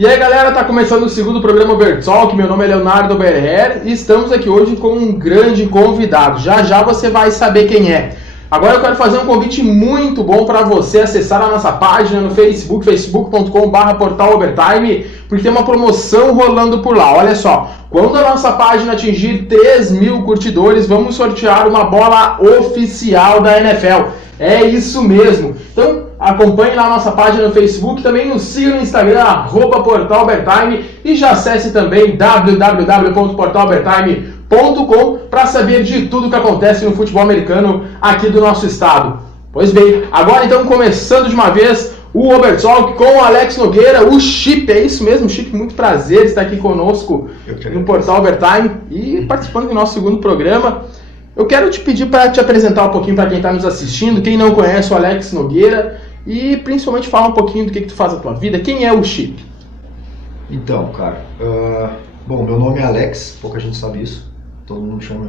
E aí galera, tá começando o segundo programa Uber Talk, meu nome é Leonardo Berher e estamos aqui hoje com um grande convidado, já você vai saber quem é. Agora eu quero fazer um convite muito bom para você acessar a nossa página no Facebook, facebook.com/portalovertime, porque tem uma promoção rolando por lá. Olha só, quando a nossa página atingir 3.000 curtidores, vamos sortear uma bola oficial da NFL. É isso mesmo. Então acompanhe lá a nossa página no Facebook, também nos siga no Instagram, @portalovertime, e já acesse também www.portalovertime.com para saber de tudo que acontece no futebol americano aqui do nosso estado. Pois bem, agora então começando de uma vez o Uber Talk com o Alex Nogueira, o Chip, é isso mesmo, Chip, muito prazer estar aqui conosco no Portal Overtime e participando do nosso segundo programa. Eu quero te pedir para te apresentar um pouquinho para quem está nos assistindo, quem não conhece o Alex Nogueira, e principalmente falar um pouquinho do que tu faz na tua vida. Quem é o Chip? Então, cara, bom, meu nome é Alex, pouca gente sabe isso, todo mundo chama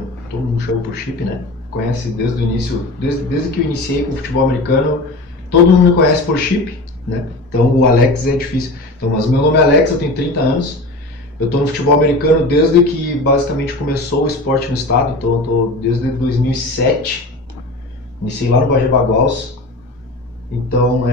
por Chip, né? Conhece desde o início, desde que eu iniciei com o futebol americano, todo mundo me conhece por Chip, né? Então o Alex é difícil. Então, mas meu nome é Alex, eu tenho 30 anos, eu estou no futebol americano desde que basicamente começou o esporte no estado, então eu estou desde 2007, iniciei lá no Bagé Baguals. Então,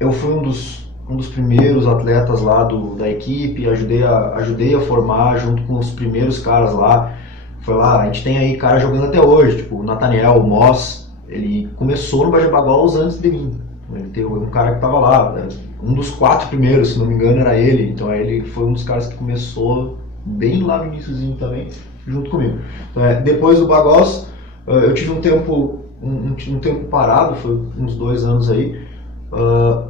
eu fui um dos primeiros atletas lá da equipe, ajudei a formar junto com os primeiros caras lá. Foi lá, a gente tem aí cara jogando até hoje, tipo o Nathaniel, o Moss, ele começou no Bagé Baguals antes de mim. Ele tem um cara que estava lá, né? Um dos 4 primeiros, se não me engano, era ele. Então ele foi um dos caras que começou bem lá no iniciozinho também, junto comigo. Então, depois do Baguals, eu tive um tempo parado, foi uns 2 anos aí,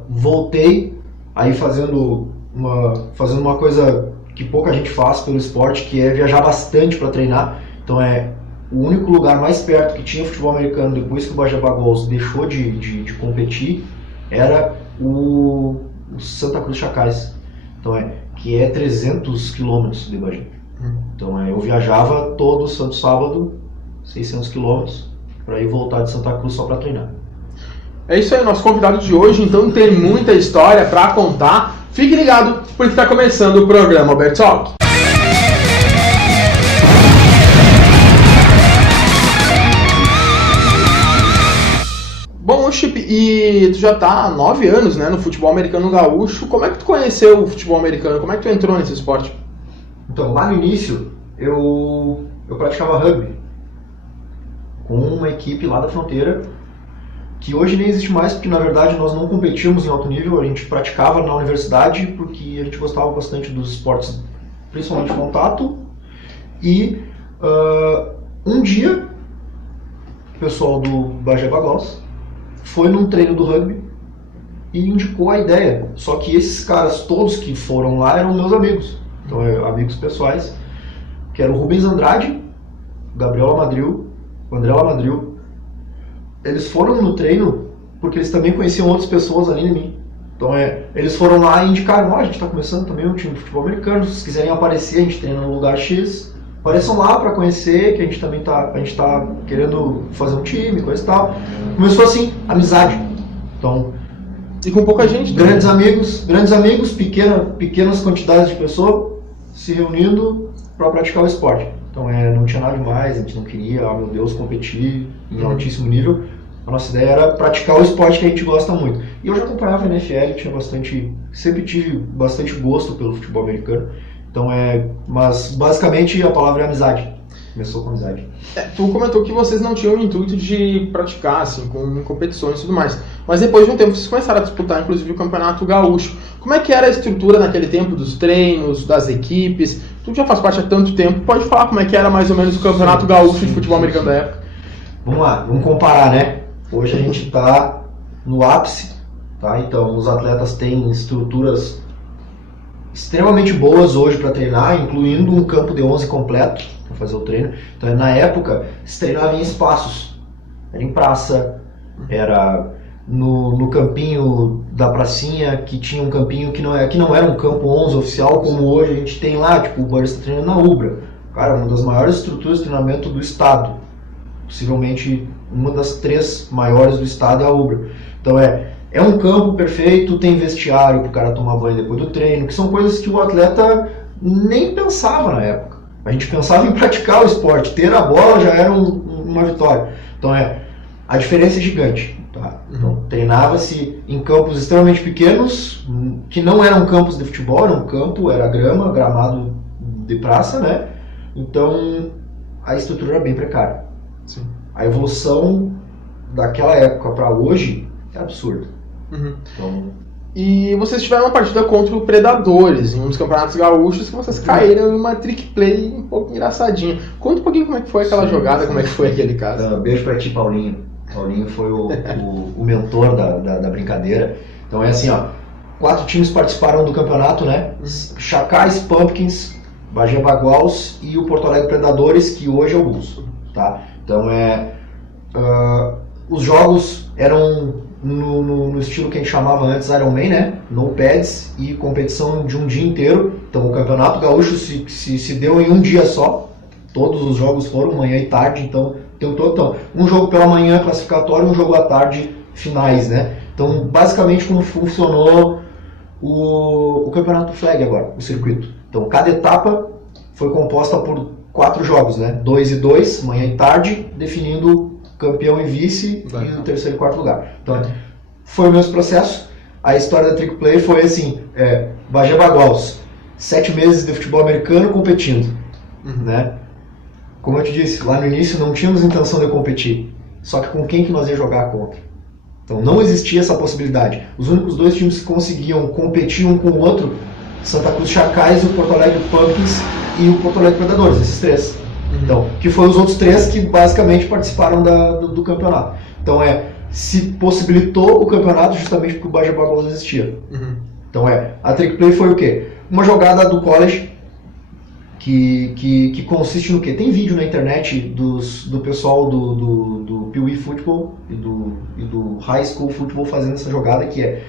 voltei aí fazendo uma coisa que pouca gente faz pelo esporte, que é viajar bastante para treinar. Então o único lugar mais perto que tinha futebol americano depois que o Bagé Baguals deixou de competir era o Santa Cruz Chacais, então que é 300 quilômetros de Bagé. Então eu viajava todo santo sábado 600 quilômetros para ir voltar de Santa Cruz só para treinar. É isso aí, nosso convidado de hoje, então tem muita história para contar. Fique ligado, porque está começando o programa Uber Talk. Bom, Chip, e tu já tá há 9 anos, né, no futebol americano gaúcho. Como é que tu conheceu o futebol americano? Como é que tu entrou nesse esporte? Então, lá no início, eu praticava rugby com uma equipe lá da fronteira, que hoje nem existe mais, porque na verdade nós não competíamos em alto nível, a gente praticava na universidade porque a gente gostava bastante dos esportes, principalmente contato. E um dia o pessoal do Bagé Baguals foi num treino do rugby e indicou a ideia, só que esses caras todos que foram lá eram meus amigos, então amigos pessoais, que era o Rubens Andrade, o Gabriel Lamadril, o André Lamadril. Eles foram no treino porque eles também conheciam outras pessoas além de mim. Então eles foram lá e indicaram, a gente está começando também um time de futebol americano, se vocês quiserem aparecer, a gente treina no lugar X, apareçam lá para conhecer, que a gente também tá querendo fazer um time, coisa e tal. Começou assim, amizade. Então, e com pouca gente. Grandes amigos, pequenas quantidades de pessoas se reunindo para praticar o esporte. Então não tinha nada demais, a gente não queria, meu Deus, competir em altíssimo nível. A nossa ideia era praticar o esporte que a gente gosta muito. E eu já acompanhava a NFL, sempre tive bastante gosto pelo futebol americano. Então mas basicamente a palavra é amizade. Começou com amizade. Tu comentou que vocês não tinham o intuito de praticar assim, com competições e tudo mais. Mas depois de um tempo vocês começaram a disputar inclusive o Campeonato Gaúcho. Como é que era a estrutura naquele tempo dos treinos, das equipes? Tu já faz parte há tanto tempo, pode falar como é que era mais ou menos o Campeonato Gaúcho de futebol americano da época? Vamos lá, vamos comparar, né? Hoje a gente está no ápice, tá? Então os atletas têm estruturas extremamente boas hoje para treinar, incluindo um campo de 11 completo para fazer o treino. Então na época se treinava em espaços, era em praça, era no campinho da pracinha, que tinha um campinho que não era um campo 11 oficial, como hoje a gente tem lá, tipo o Boris está treinando na Ubra. Cara, uma das maiores estruturas de treinamento do estado, possivelmente uma das 3 maiores do estado é a Ubra. Então é um campo perfeito, tem vestiário para o cara tomar banho depois do treino, que são coisas que o atleta nem pensava na época. A gente pensava em praticar o esporte, ter a bola já era uma vitória. Então a diferença é gigante. Tá? Então, treinava-se em campos extremamente pequenos, que não eram campos de futebol, era grama, gramado de praça, né? Então a estrutura era bem precária. Sim. A evolução daquela época para hoje é absurda. Então, e vocês tiveram uma partida contra o Predadores, em um dos campeonatos gaúchos, que vocês caíram em uma trick play um pouco engraçadinha. Conta um pouquinho como é que foi aquela jogada, como é que foi aquele caso. Beijo pra ti, Paulinho. Paulinho foi o mentor da brincadeira. Então é assim, ó, 4 times participaram do campeonato, né? Chacais, Pumpkins, Bagé Baguals e o Porto Alegre Predadores, que hoje é o Bulls, tá? Então os jogos eram no estilo que a gente chamava antes Iron Man, né? No pads e competição de um dia inteiro. Então o campeonato gaúcho se deu em um dia só. Todos os jogos foram manhã e tarde, então tem então, um jogo pela manhã classificatório, um jogo à tarde finais, né? Então basicamente como funcionou o campeonato flag agora, o circuito. Então cada etapa foi composta por 4 jogos, né? 2 e 2, manhã e tarde, definindo campeão e vice e o terceiro e quarto lugar. Então foi o mesmo processo. A história da Trick Play foi assim, Bagé Baguals, 7 meses de futebol americano competindo, né? Como eu te disse, lá no início não tínhamos intenção de competir, só que com quem que nós ia jogar contra? Então não existia essa possibilidade. Os únicos 2 times que conseguiam competir um com o outro, Santa Cruz Chacais, o Porto Alegre Pumpkins e o Porto Alegre Predadores, esses 3. Então, que foram os outros 3 que basicamente participaram do campeonato. Então se possibilitou o campeonato justamente porque o Bagé Baguals existia. Então a Trick Play foi o quê? Uma jogada do college que consiste no quê? Tem vídeo na internet do pessoal do Pee Wee Football e do High School Football fazendo essa jogada que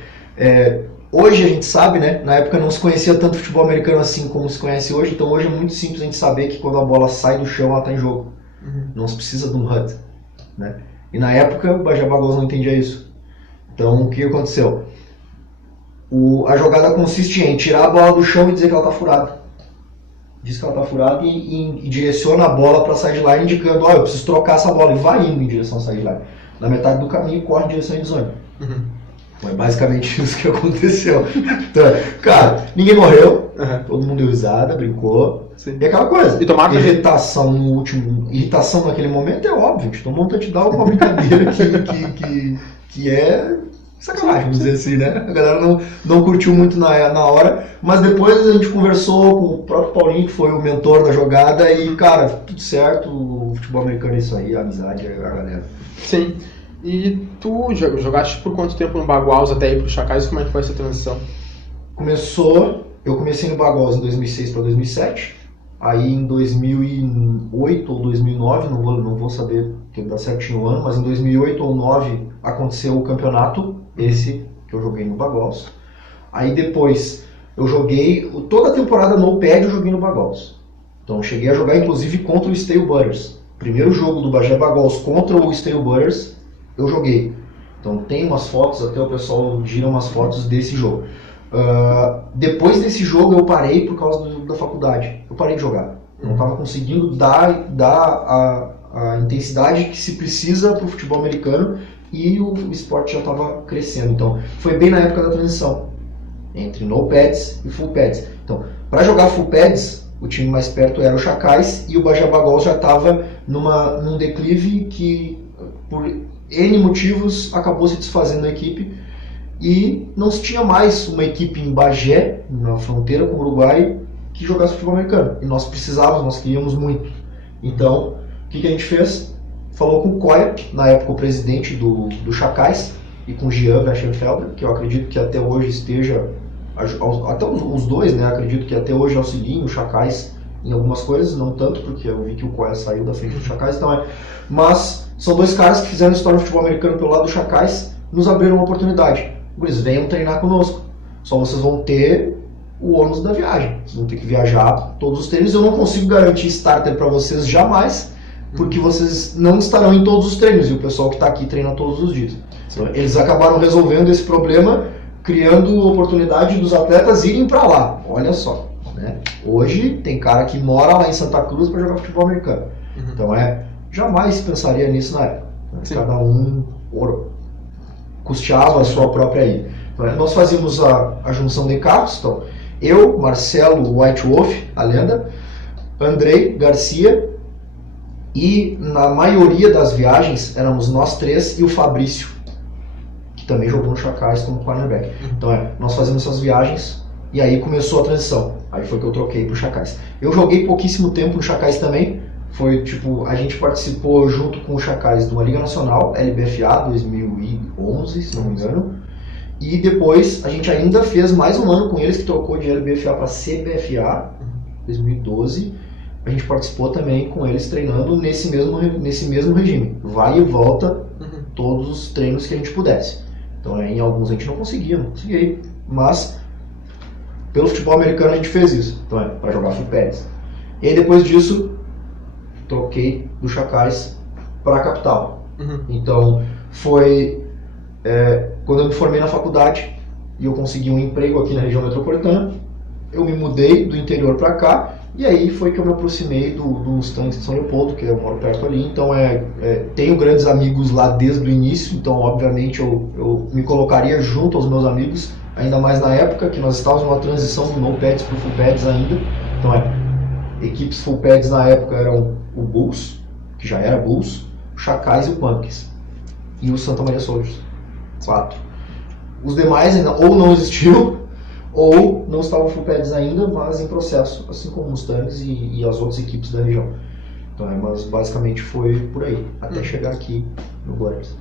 hoje a gente sabe, né? Na época não se conhecia tanto futebol americano assim como se conhece hoje, então hoje é muito simples a gente saber que quando a bola sai do chão ela está em jogo. Não se precisa de um HUD, né? E na época o Bagé Baguals não entendia isso. Então o que aconteceu? A jogada consiste em tirar a bola do chão e dizer que ela está furada. Diz que ela está furada e direciona a bola para a sideline indicando, eu preciso trocar essa bola, e vai indo em direção à sideline. Na metade do caminho corre em direção à endzone. Então é basicamente isso que aconteceu. Então, cara, ninguém morreu, todo mundo deu risada, brincou. Sim. E aquela coisa, e tomaram irritação no último. Irritação naquele momento é óbvio, a gente tomou um touchdown com uma brincadeira que é sacanagem, vamos dizer assim, né? A galera não curtiu muito na hora, mas depois a gente conversou com o próprio Paulinho, que foi o mentor da jogada, e cara, tudo certo, o futebol americano é isso aí, a amizade é a galera. Sim. E tu jogaste por quanto tempo no Baguals até ir pro Chacais? Como é que foi essa transição? Eu comecei no Baguals em 2006 para 2007, aí em 2008 ou 2009, não vou saber que dá certinho o ano, mas em 2008 ou 2009 aconteceu o campeonato, esse que eu joguei no Baguals. Aí depois eu joguei toda a temporada no pad, eu joguei no Baguals. Então eu cheguei a jogar inclusive contra o Stale Butters. Primeiro jogo do Bagé Baguals contra o Stale Butters, eu joguei. Então tem umas fotos, até o pessoal gira umas fotos desse jogo. Depois desse jogo eu parei por causa da faculdade. Eu parei de jogar. Eu não estava conseguindo dar a intensidade que se precisa para o futebol americano e o esporte já estava crescendo. Então foi bem na época da transição entre no pads e full pads. Então para jogar full pads o time mais perto era o Chacais e o Bagé Baguals já estava num declive que por N motivos acabou se desfazendo da equipe e não se tinha mais uma equipe em Bagé, na fronteira com o Uruguai, que jogasse futebol americano. E nós precisávamos, nós queríamos muito. Então, o que a gente fez? Falou com o Coia, na época o presidente do Chacais, e com o Gian Weschenfelder, que eu acredito que até hoje esteja, até os dois, né? Acredito que até hoje auxiliem o Chacais em algumas coisas, não tanto, porque eu vi que o Coia saiu da frente do Chacais, então mas são 2 caras que fizeram história no futebol americano pelo lado do Chacais, nos abriram uma oportunidade. Eles venham treinar conosco. Só vocês vão ter o ônus da viagem. Vocês vão ter que viajar todos os treinos. Eu não consigo garantir starter para vocês jamais, porque vocês não estarão em todos os treinos e o pessoal que está aqui treina todos os dias. Então, eles acabaram resolvendo esse problema, criando oportunidade dos atletas irem para lá. Olha só, né? Hoje tem cara que mora lá em Santa Cruz para jogar futebol americano. Então jamais pensaria nisso na época. Cada um custeava a sua própria ida. Então, nós fazíamos a junção de carros. Então, eu, Marcelo White Wolf, a lenda, Andrei Garcia, e na maioria das viagens éramos nós três e o Fabrício, que também jogou no Chacais como cornerback. Então nós fazíamos essas viagens e aí começou a transição. Aí foi que eu troquei pro Chacais. Eu joguei pouquíssimo tempo no Chacais também. Foi tipo, a gente participou junto com o Chacais de uma Liga Nacional, LBFA 2011, se não me engano. E depois a gente ainda fez mais um ano com eles, que trocou de LBFA para CBFA, 2012. A gente participou também com eles treinando nesse mesmo regime. Vai e volta todos os treinos que a gente pudesse. Então em alguns a gente não conseguia ir. Mas pelo futebol americano a gente fez isso. Então para jogar full pads. E aí depois disso troquei do Chacais para a capital. Então foi quando eu me formei na faculdade e eu consegui um emprego aqui na região metropolitana. Eu me mudei do interior para cá. E aí foi que eu me aproximei dos tanques de São Leopoldo, que eu moro perto ali. Então tenho grandes amigos lá desde o início, então obviamente eu me colocaria junto aos meus amigos, ainda mais na época que nós estávamos numa transição do no pads para o full pads ainda. Então equipes full pads na época eram o Bulls, que já era Bulls, o Chacais e o Pumpkins, e o Santa Maria Soldiers, 4. Os demais ainda ou não existiam, ou não estavam full pads ainda, mas em processo, assim como os Tangs e as outras equipes da região. Então, mas basicamente foi por aí, até chegar aqui no Guardians.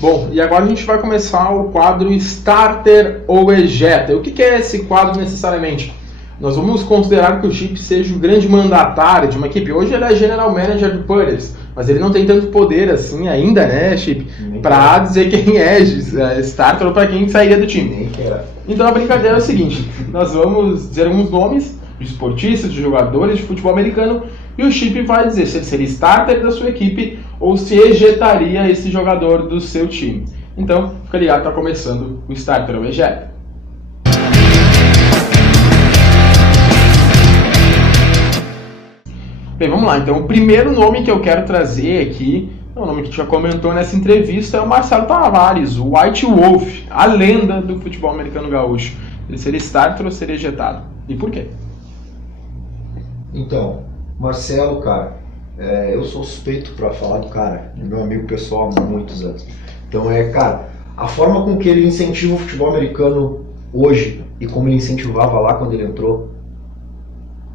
Bom, e agora a gente vai começar o quadro Starter ou Ejeta. O que é esse quadro necessariamente? Nós vamos considerar que o Chip seja o grande mandatário de uma equipe. Hoje ele é General Manager do Putters, mas ele não tem tanto poder assim ainda, né, Chip? Pra dizer quem é starter ou pra quem sairia do time. Nem quero. Então a brincadeira é o seguinte, nós vamos dizer alguns nomes de esportistas, de jogadores de futebol americano, e o Chip vai dizer se ele seria starter da sua equipe ou se ejetaria esse jogador do seu time. Então, fica ligado, tá começando o Starter ou Ejeta. Bem, vamos lá. Então, o primeiro nome que eu quero trazer aqui, é um nome que a gente já comentou nessa entrevista, é o Marcelo Tavares, o White Wolf, a lenda do futebol americano gaúcho. Ele seria starter ou seria ejetado? E por quê? Então, Marcelo, cara, eu sou suspeito para falar do cara, é meu amigo pessoal há muitos anos. Então, cara, a forma com que ele incentiva o futebol americano hoje e como ele incentivava lá quando ele entrou,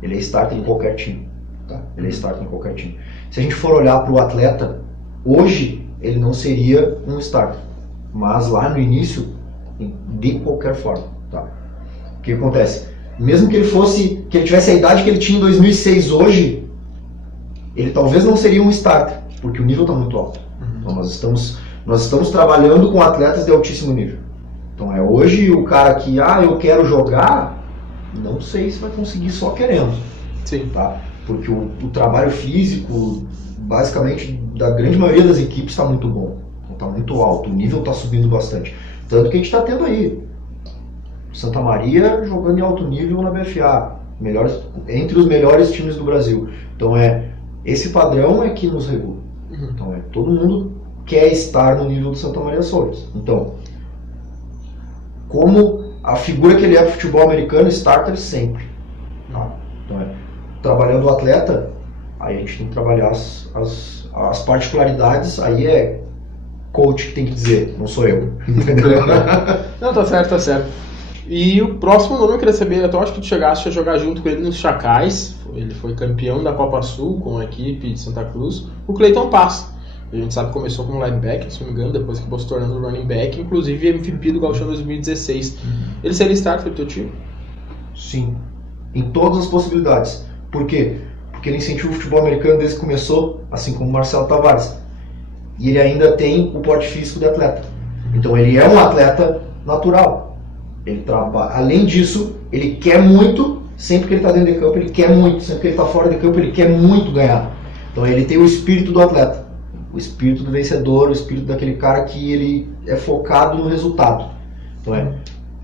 ele é starter em qualquer time. Ele é starter em qualquer time. Se a gente for olhar para o atleta, hoje ele não seria um starter, mas lá no início, de qualquer forma. Tá? O que acontece? Mesmo que ele tivesse a idade que ele tinha em 2006 hoje, ele talvez não seria um starter, porque o nível está muito alto. Então nós estamos trabalhando com atletas de altíssimo nível. Então hoje o cara que, eu quero jogar, não sei se vai conseguir só querendo. Sim. Tá? Porque o trabalho físico, basicamente, da grande maioria das equipes está muito bom, está muito alto, o nível está subindo bastante. Tanto que a gente está tendo aí Santa Maria jogando em alto nível na BFA, entre os melhores times do Brasil. Então esse padrão é que nos regula. Então todo mundo quer estar no nível do Santa Maria Soldiers. Então, como a figura que ele é pro futebol americano, starter sempre. Tá? Então trabalhando o atleta, aí a gente tem que trabalhar as particularidades, aí é coach que tem que dizer, não sou eu. Não, tá certo, tá certo. E o próximo nome eu queria saber, eu acho que tu chegaste a jogar junto com ele nos Chacais, ele foi campeão da Copa Sul com a equipe de Santa Cruz, o Cleiton Paz. A gente sabe que começou como linebacker, se não me engano, depois acabou se tornando running back, inclusive MVP do Gauchão 2016. Ele seria starter do teu time? Sim, em todas as possibilidades. Por quê? Porque ele incentiva o futebol americano desde que começou, assim como o Marcelo Tavares. E ele ainda tem o porte físico de atleta. Então ele é um atleta natural. Ele trabalha. Além disso, ele quer muito, sempre que ele está dentro de campo, ele quer muito. Sempre que ele está fora de campo, ele quer muito ganhar. Então ele tem o espírito do atleta. o espírito do vencedor, o espírito daquele cara que ele é focado no resultado. Então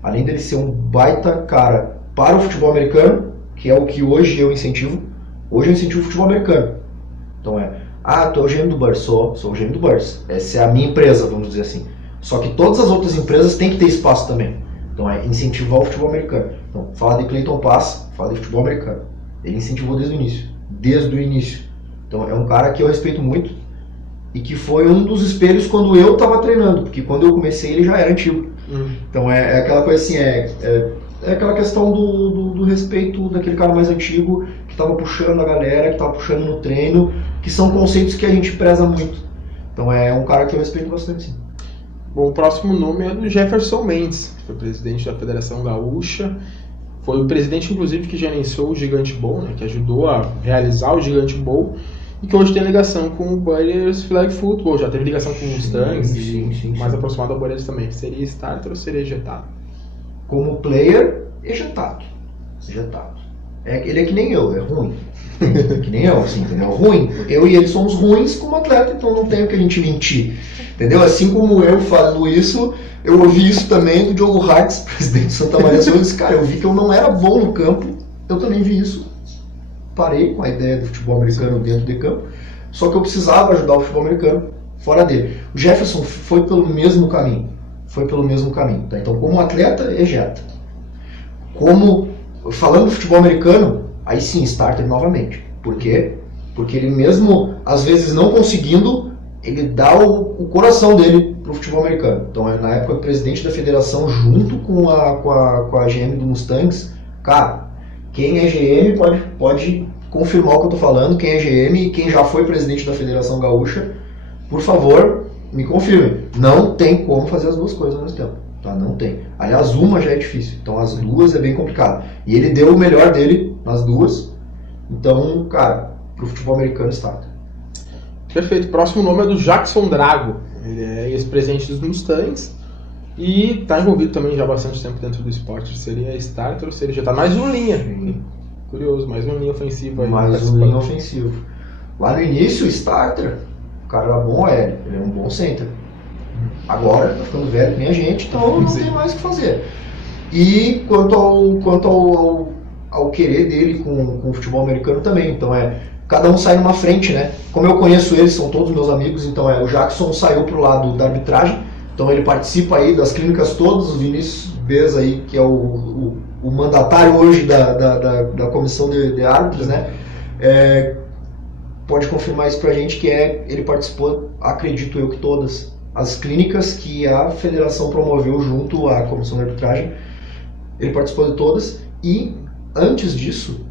além dele ser um baita cara para o futebol americano, que é o que hoje eu incentivo o futebol americano. Então tu é o GM do Bears, sou o GM do Bears. Essa é a minha empresa, vamos dizer assim. Só que todas as outras empresas têm que ter espaço também. Então incentivar o futebol americano. Então, fala de Clayton Pass, fala de futebol americano. Ele incentivou desde o início. Então é um cara que eu respeito muito e que foi um dos espelhos quando eu estava treinando, porque quando eu comecei ele já era antigo. Então é aquela coisa assim, é aquela questão do respeito daquele cara mais antigo que estava puxando a galera, que estava puxando no treino, que são conceitos que a gente preza muito. Então é um cara que eu respeito bastante, sim. Bom, o próximo nome é do Jefferson Mendes, que foi presidente da Federação Gaúcha. Foi o presidente, inclusive, que gerenciou o Gigante Bowl, né, que ajudou a realizar o Gigante Bowl, e que hoje tem ligação com o Bullets Flag Football, já teve ligação com os Mustangs, e mais aproximado ao Bullets também. Seria starter ou seria ejetado? Como player, ejetado. Ele é que nem eu, é ruim. Que nem eu, assim, entendeu? Ruim. Eu e ele somos ruins como atleta, então não tem o que a gente mentir. Entendeu? Assim como eu falo isso, eu ouvi isso também do Diogo Hartz, presidente do Santa Maria. Eu disse, cara, eu vi que eu não era bom no campo, eu também vi isso. Parei com a ideia do futebol americano dentro de campo, só que eu precisava ajudar o futebol americano fora dele. O Jefferson foi pelo mesmo caminho. Tá? Então, como atleta, ejeta. Falando do futebol americano, aí sim, starter novamente. Por quê? Porque ele mesmo, às vezes não conseguindo, ele dá o coração dele pro futebol americano. Então, na época, o presidente da federação, junto com a GM do Mustangs, cara, quem é GM pode confirmar o que eu tô falando, quem é GM e quem já foi presidente da Federação Gaúcha, por favor, me confirmem. Não tem como fazer as duas coisas ao mesmo tempo. Tá? Não tem. Aliás, uma já é difícil. Então as duas é bem complicado. E ele deu o melhor dele nas duas. Então, cara, pro futebol americano está. Perfeito. Próximo nome é do Jackson Drago. Ele é ex-presidente dos Mustangs e está envolvido também já há bastante tempo dentro do esporte. Seria starter ou seria ejetado? Mais um linha. Curioso, mais uma linha ofensiva. Mais um linha ofensivo. Lá no início, starter, o cara era bom, ele é um bom center. Agora, tá ficando velho que nem a gente, então não tem mais o que fazer. E quanto ao querer dele com o futebol americano também, então cada um sai numa frente, né? Como eu conheço eles, são todos meus amigos, então o Jackson saiu pro lado da arbitragem, então ele participa aí das clínicas todas, o Vinícius Bez aí, que é o mandatário hoje da comissão de árbitros, né? Pode confirmar isso pra gente, que ele participou, acredito eu que todas as clínicas que a federação promoveu junto à comissão de arbitragem, ele participou de todas, e antes disso,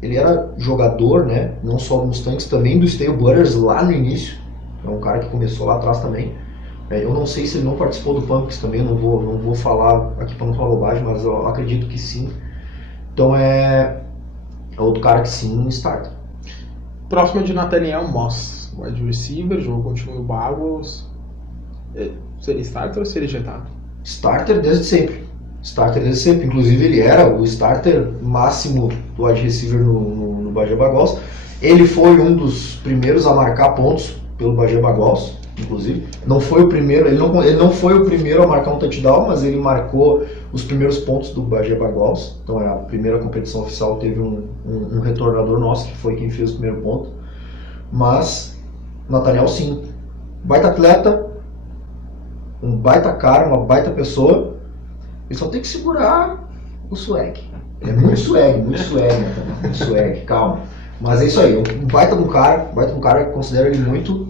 ele era jogador, né, não só do Mustangs, também do Steel Butters lá no início, é um cara que começou lá atrás também. Eu não sei se ele não participou do Pumpkins também, eu não vou falar aqui para não falar bobagem, mas eu acredito que sim. Então é outro cara que sim starta. Próximo é de Nathaniel Moss, wide receiver, jogou com o time do Bengals. Seria starter ou seria ejetado? Starter desde sempre. Inclusive ele era o starter máximo do wide receiver no Bagé Baguals. Ele foi um dos primeiros a marcar pontos pelo Bagé Baguals, inclusive. Não foi o primeiro, ele não foi o primeiro a marcar um touchdown, mas ele marcou os primeiros pontos do Bagé Baguals. Então a primeira competição oficial teve um retornador nosso, que foi quem fez o primeiro ponto. Mas Nathaniel sim, baita atleta, um baita cara, uma baita pessoa. Ele só tem que segurar o swag. Ele é muito swag, né? Muito swag, calma. Mas é isso aí, um baita de um cara, que considero ele muito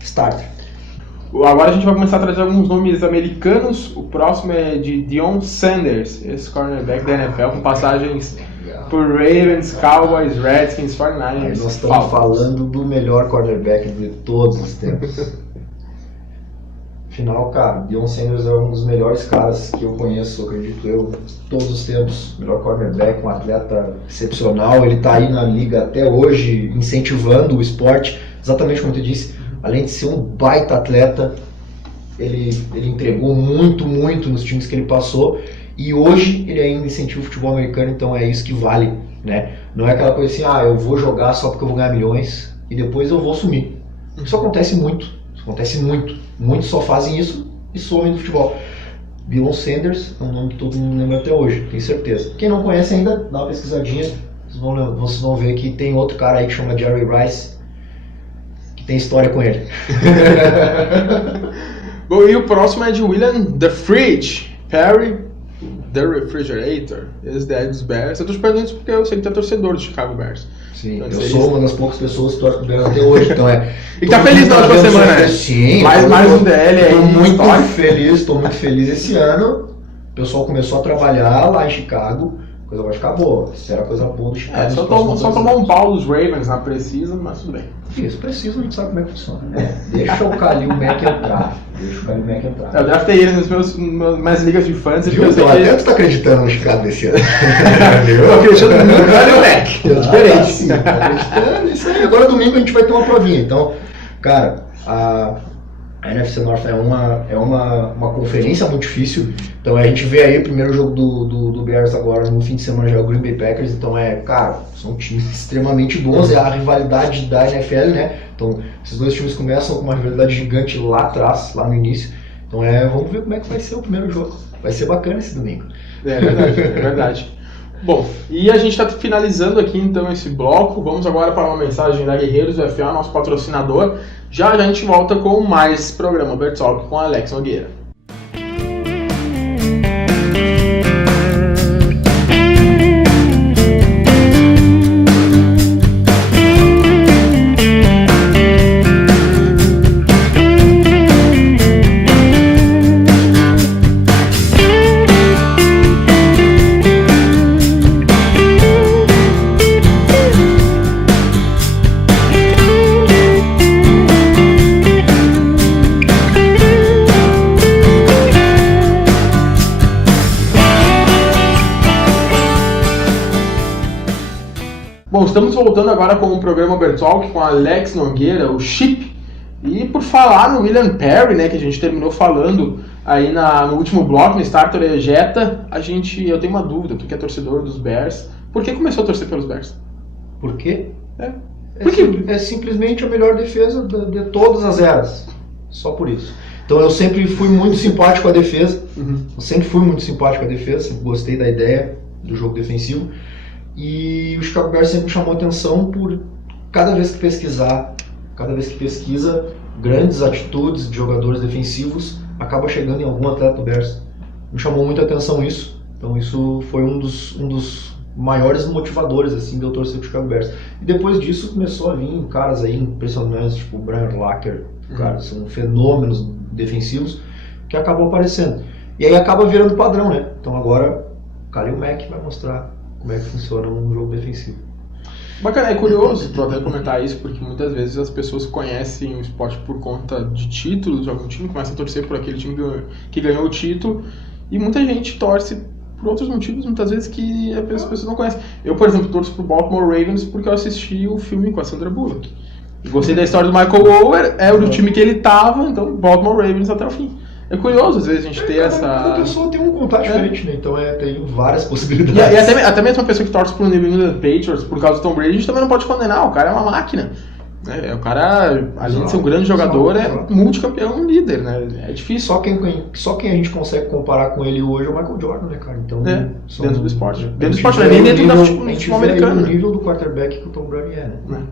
starter. Agora a gente vai começar a trazer alguns nomes americanos. O próximo é de Deion Sanders, esse cornerback da NFL, com passagens por Ravens, Cowboys, Redskins, 49ers. Nós estamos falando do melhor cornerback de todos os tempos. Afinal, cara, Deion Sanders é um dos melhores caras que eu conheço, acredito eu, todos os tempos. Melhor cornerback, um atleta excepcional. Ele está aí na liga até hoje, incentivando o esporte, exatamente como tu disse. Além de ser um baita atleta, ele entregou muito nos times que ele passou. E hoje ele ainda incentiva o futebol americano, então é isso que vale, né? Não é aquela coisa assim, eu vou jogar só porque eu vou ganhar milhões e depois eu vou sumir. Isso acontece muito. Muitos só fazem isso e somem do futebol. Bilon Sanders é um nome que todo mundo lembra até hoje, tenho certeza. Quem não conhece ainda, dá uma pesquisadinha, vocês vão ver que tem outro cara aí que chama Jerry Rice, que tem história com ele. Bom, e o próximo é de William The Fridge Perry, The Refrigerator. Esse daí é dos Bears. Eu tô te perguntando isso porque eu sei que tu é torcedor do Chicago Bears. Sim, então, eu sou uma das poucas pessoas que torce pro Bears até hoje, então E que tá feliz na última semana, né? Sim, mais um DL aí. Tô muito feliz esse ano. O pessoal começou a trabalhar lá em Chicago. A coisa vai ficar boa. Espera a coisa boa do Chicago. Só tomar um pau dos Ravens na precisa, mas tudo bem. Isso, precisa, a gente sabe como é que funciona. Deixa o Khalil Mack entrar. Eu draftei ele nas minhas ligas de fãs. Até tu tá acreditando no Chicago desse ano. Tô acreditando no Khalil Mack. É diferente, sim. Tá acreditando. Isso aí. Agora domingo a gente vai ter uma provinha. Então, cara, a NFC North é uma conferência muito difícil. Então a gente vê aí o primeiro jogo do Bears agora no fim de semana já é o Green Bay Packers. Então são times extremamente bons, é a rivalidade da NFL, né? Então esses dois times começam com uma rivalidade gigante lá atrás, lá no início. Então vamos ver como é que vai ser o primeiro jogo. Vai ser bacana esse domingo. É verdade. Bom, e a gente está finalizando aqui então esse bloco. Vamos agora para uma mensagem da Guerreiros UFA, nosso patrocinador. Já a gente volta com mais programa Uber Talk com Alex Nogueira. Bom, estamos voltando agora com o programa Uber Talk com Alex Nogueira, o Chip. E por falar no William Perry, né, que a gente terminou falando aí no último bloco, no Starter Ejeta, eu tenho uma dúvida, tu que é torcedor dos Bears, por que começou a torcer pelos Bears? Por quê? É simplesmente a melhor defesa de todas as eras, só por isso. Então eu sempre fui muito simpático à defesa, sempre gostei da ideia do jogo defensivo. E o Chicago Bears sempre chamou atenção por cada vez que pesquisa grandes atitudes de jogadores defensivos, acaba chegando em algum atleta do Bears. Me chamou muita atenção isso. Então isso foi um dos maiores motivadores assim de eu torcer pro Chicago Bears. E depois disso começou a vir caras aí impressionantes, tipo o Brian Urlacher, caras são fenômenos defensivos que acabam aparecendo. E aí acaba virando padrão, né? Então agora o Khalil Mack vai mostrar como é que funciona um jogo defensivo. Bacana, é curioso tu até comentar isso, porque muitas vezes as pessoas conhecem o esporte por conta de títulos de algum time, começam a torcer por aquele time que ganhou o título, e muita gente torce por outros motivos, muitas vezes, que as pessoas não conhecem. Eu, por exemplo, torço pro Baltimore Ravens porque eu assisti o filme com a Sandra Bullock. E gostei da história do Michael Oher, é o time que ele tava, então Baltimore Ravens até o fim. É curioso, às vezes, a gente ter essa... Cada pessoa tem um contato diferente, né? Então tem várias possibilidades. E até mesmo uma pessoa que torce pro New England Patriots por causa do Tom Brady, a gente também não pode condenar. O cara é uma máquina. O cara, além de ser um grande jogador, é multicampeão líder, né? É difícil. Só quem a gente consegue comparar com ele hoje é o Michael Jordan, né, cara? Então, dentro do esporte. Dentro do esporte, não é nem dentro do futebol americano. O nível do quarterback que o Tom Brady é, né?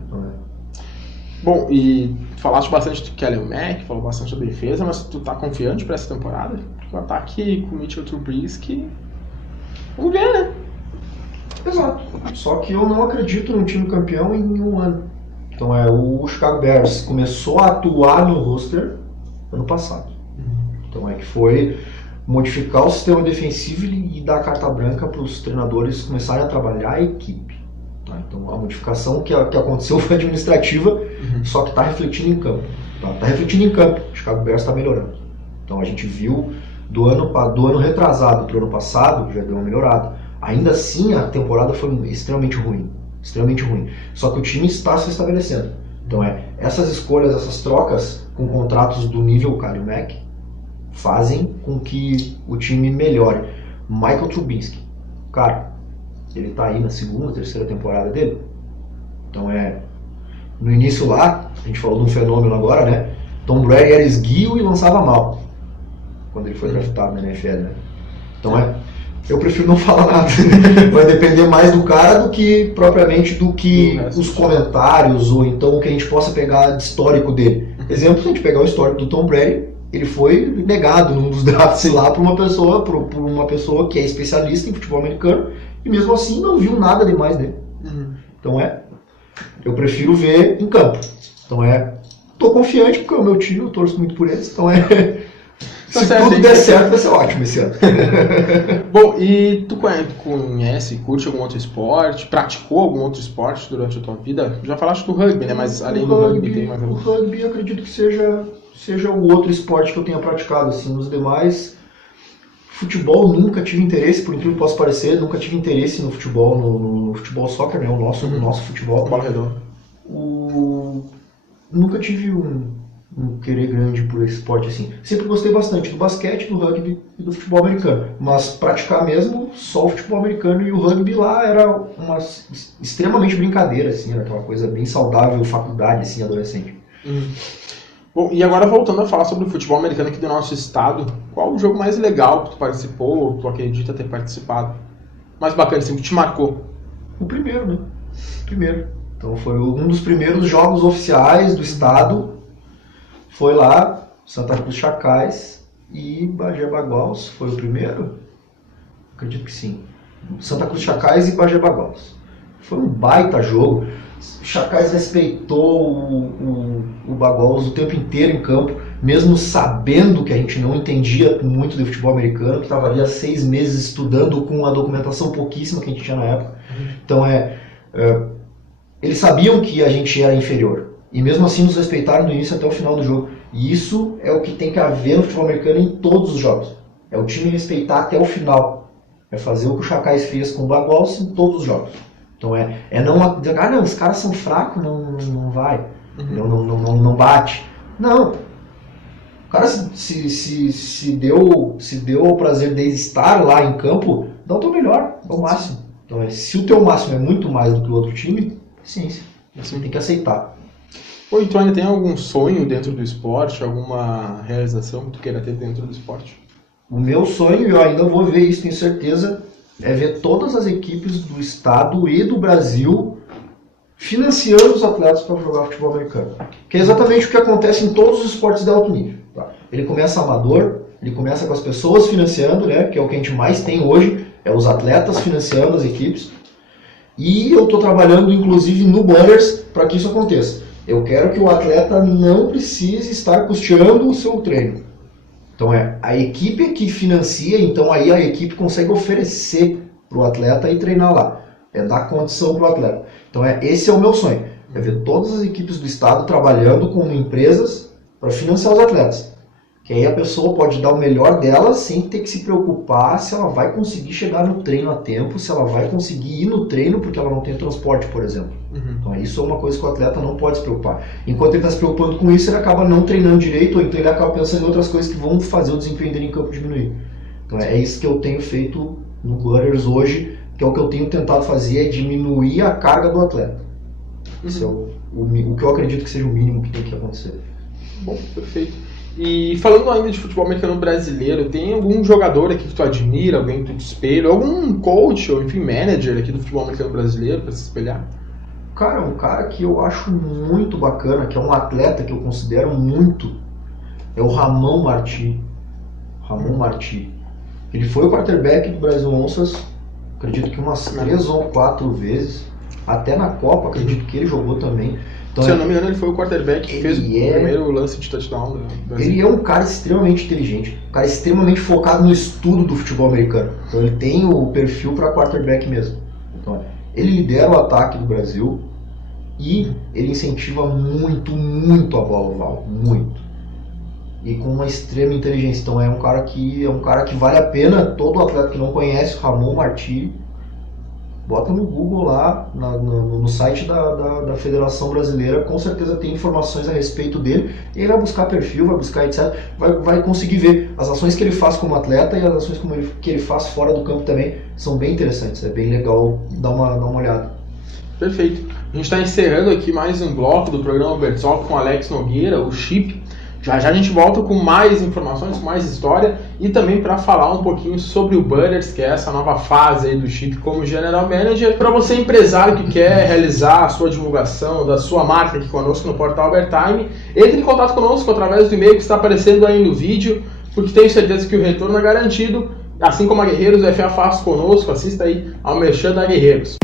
Bom, e falaste bastante do Khalil Mack, falou bastante da defesa, mas tu tá confiante pra essa temporada? Porque o ataque com o Mitchell Trubisky, vamos ver, né? Exato. Só que eu não acredito num time campeão em um ano. Então o Chicago Bears começou a atuar no roster ano passado. Então que foi modificar o sistema defensivo e dar carta branca para os treinadores começarem a trabalhar a equipe. Então a modificação que aconteceu foi administrativa, só que está refletindo em campo. Está refletindo em campo. O Chicago Bears está melhorando. Então a gente viu do ano retrasado para o ano passado, já deu uma melhorada. Ainda assim a temporada foi extremamente ruim. Só que o time está se estabelecendo. Então essas escolhas, essas trocas com contratos do nível Khalil Mack fazem com que o time melhore. Michael Trubisky, cara, ele tá aí na segunda, terceira temporada dele. Então no início lá, a gente falou de um fenômeno agora, né? Tom Brady era esguio e lançava mal quando ele foi draftado na NFL, né? Então eu prefiro não falar nada. Vai depender mais do cara do que propriamente do que os comentários ou então o que a gente possa pegar de histórico dele. Exemplo, se a gente pegar o histórico do Tom Brady, ele foi negado num dos drafts lá por uma pessoa que é especialista em futebol americano e mesmo assim não viu nada demais dele. Então eu prefiro ver em campo. Então tô confiante porque é o meu time, eu torço muito por eles, então se tudo der certo, vai ser ótimo esse ano. Bom, e tu conhece, curte algum outro esporte? Praticou algum outro esporte durante a tua vida? Já falaste do rugby, né? Mas além do rugby tem mais algum? O rugby eu acredito que seja o outro esporte que eu tenha praticado. Assim, nos demais, futebol nunca tive interesse, por incrível que possa parecer, nunca tive interesse no futebol, no futebol soccer, né? O nosso futebol. Bola redonda. Nunca tive um querer grande por esse esporte assim. Sempre gostei bastante do basquete, do rugby e do futebol americano. Mas praticar mesmo só o futebol americano e o rugby lá era extremamente brincadeira, assim, era aquela coisa bem saudável, faculdade, assim, adolescente. Bom, e agora voltando a falar sobre o futebol americano aqui do nosso estado, qual o jogo mais legal que tu participou ou tu acredita ter participado? Mais bacana, assim, que te marcou? O primeiro, né? Então foi um dos primeiros jogos oficiais do estado. Foi lá, Santa Cruz Chacais e Bagé Baguals. Foi o primeiro? Acredito que sim. Santa Cruz Chacais e Bagé Baguals. Foi um baita jogo. Chacais respeitou o Baguals o tempo inteiro em campo, mesmo sabendo que a gente não entendia muito de futebol americano, que estava ali há 6 meses estudando com a documentação pouquíssima que a gente tinha na época. Então eles sabiam que a gente era inferior. E mesmo assim nos respeitaram do início até o final do jogo. E isso é o que tem que haver no futebol americano em todos os jogos. É o time respeitar até o final. É fazer o que o Chacais fez com o Baguals em todos os jogos. Então não dizer, não, os caras são fracos, não vai. Não bate. Não. O cara se deu o prazer de estar lá em campo, dá o teu melhor, dá o máximo. Então se o teu máximo é muito mais do que o outro time, ciência. Você tem que aceitar. Ou então ainda tem algum sonho dentro do esporte, alguma realização que tu queira ter dentro do esporte? O meu sonho, eu ainda vou ver isso, tenho certeza, é ver todas as equipes do estado e do Brasil financiando os atletas para jogar futebol americano. Que é exatamente o que acontece em todos os esportes de alto nível. Tá? Ele começa amador, ele começa com as pessoas financiando, né, que é o que a gente mais tem hoje, é os atletas financiando as equipes. E eu estou trabalhando, inclusive, no Butters para que isso aconteça. Eu quero que o atleta não precise estar custeando o seu treino. Então a equipe que financia, então aí a equipe consegue oferecer para o atleta e treinar lá. É dar condição para o atleta. Então esse é o meu sonho. É ver todas as equipes do estado trabalhando com empresas para financiar os atletas. Que aí a pessoa pode dar o melhor dela sem ter que se preocupar se ela vai conseguir chegar no treino a tempo, se ela vai conseguir ir no treino porque ela não tem transporte, por exemplo. Então isso é uma coisa que o atleta não pode se preocupar. Enquanto ele está se preocupando com isso, ele acaba não treinando direito, ou então ele acaba pensando em outras coisas que vão fazer o desempenho dele em campo diminuir. Então é isso que eu tenho feito no Butters hoje, que é o que eu tenho tentado fazer, é diminuir a carga do atleta. Isso é o que eu acredito que seja o mínimo que tem que acontecer. Bom, perfeito. E falando ainda de futebol americano brasileiro, tem algum jogador aqui que tu admira, alguém que tu te espelha, algum coach ou enfim manager aqui do futebol americano brasileiro para se espelhar? Cara, um cara que eu acho muito bacana, que é um atleta que eu considero muito, é o Ramon Martí. Ele foi o quarterback do Brasil Onças, acredito que umas 3 ou 4 vezes, até na Copa, acredito que ele jogou também. Então, se eu não me engano, ele foi o quarterback que fez o primeiro lance de touchdown do Brasil. Ele é um cara extremamente inteligente, um cara extremamente focado no estudo do futebol americano. Então ele tem o perfil para quarterback mesmo. Então, ele lidera o ataque do Brasil e ele incentiva muito a bola oval, muito. E com uma extrema inteligência. Então é um cara que vale a pena, todo atleta que não conhece, o Ramon Martí, bota no Google lá, no site da Federação Brasileira, com certeza tem informações a respeito dele, e ele vai buscar perfil, vai buscar etc, vai conseguir ver as ações que ele faz como atleta e as ações que ele faz fora do campo também, são bem interessantes, é bem legal dar uma olhada. Perfeito. A gente está encerrando aqui mais um bloco do programa Ubertalk com Alex Nogueira, o Chip. Já a gente volta com mais informações, com mais história e também para falar um pouquinho sobre o Butters, que é essa nova fase aí do Chip como General Manager. Para você empresário que quer realizar a sua divulgação da sua marca aqui conosco no portal Overtime, entre em contato conosco através do e-mail que está aparecendo aí no vídeo, porque tenho certeza que o retorno é garantido. Assim como a Guerreiros, o FA faz conosco, assista aí ao Merchan da Guerreiros.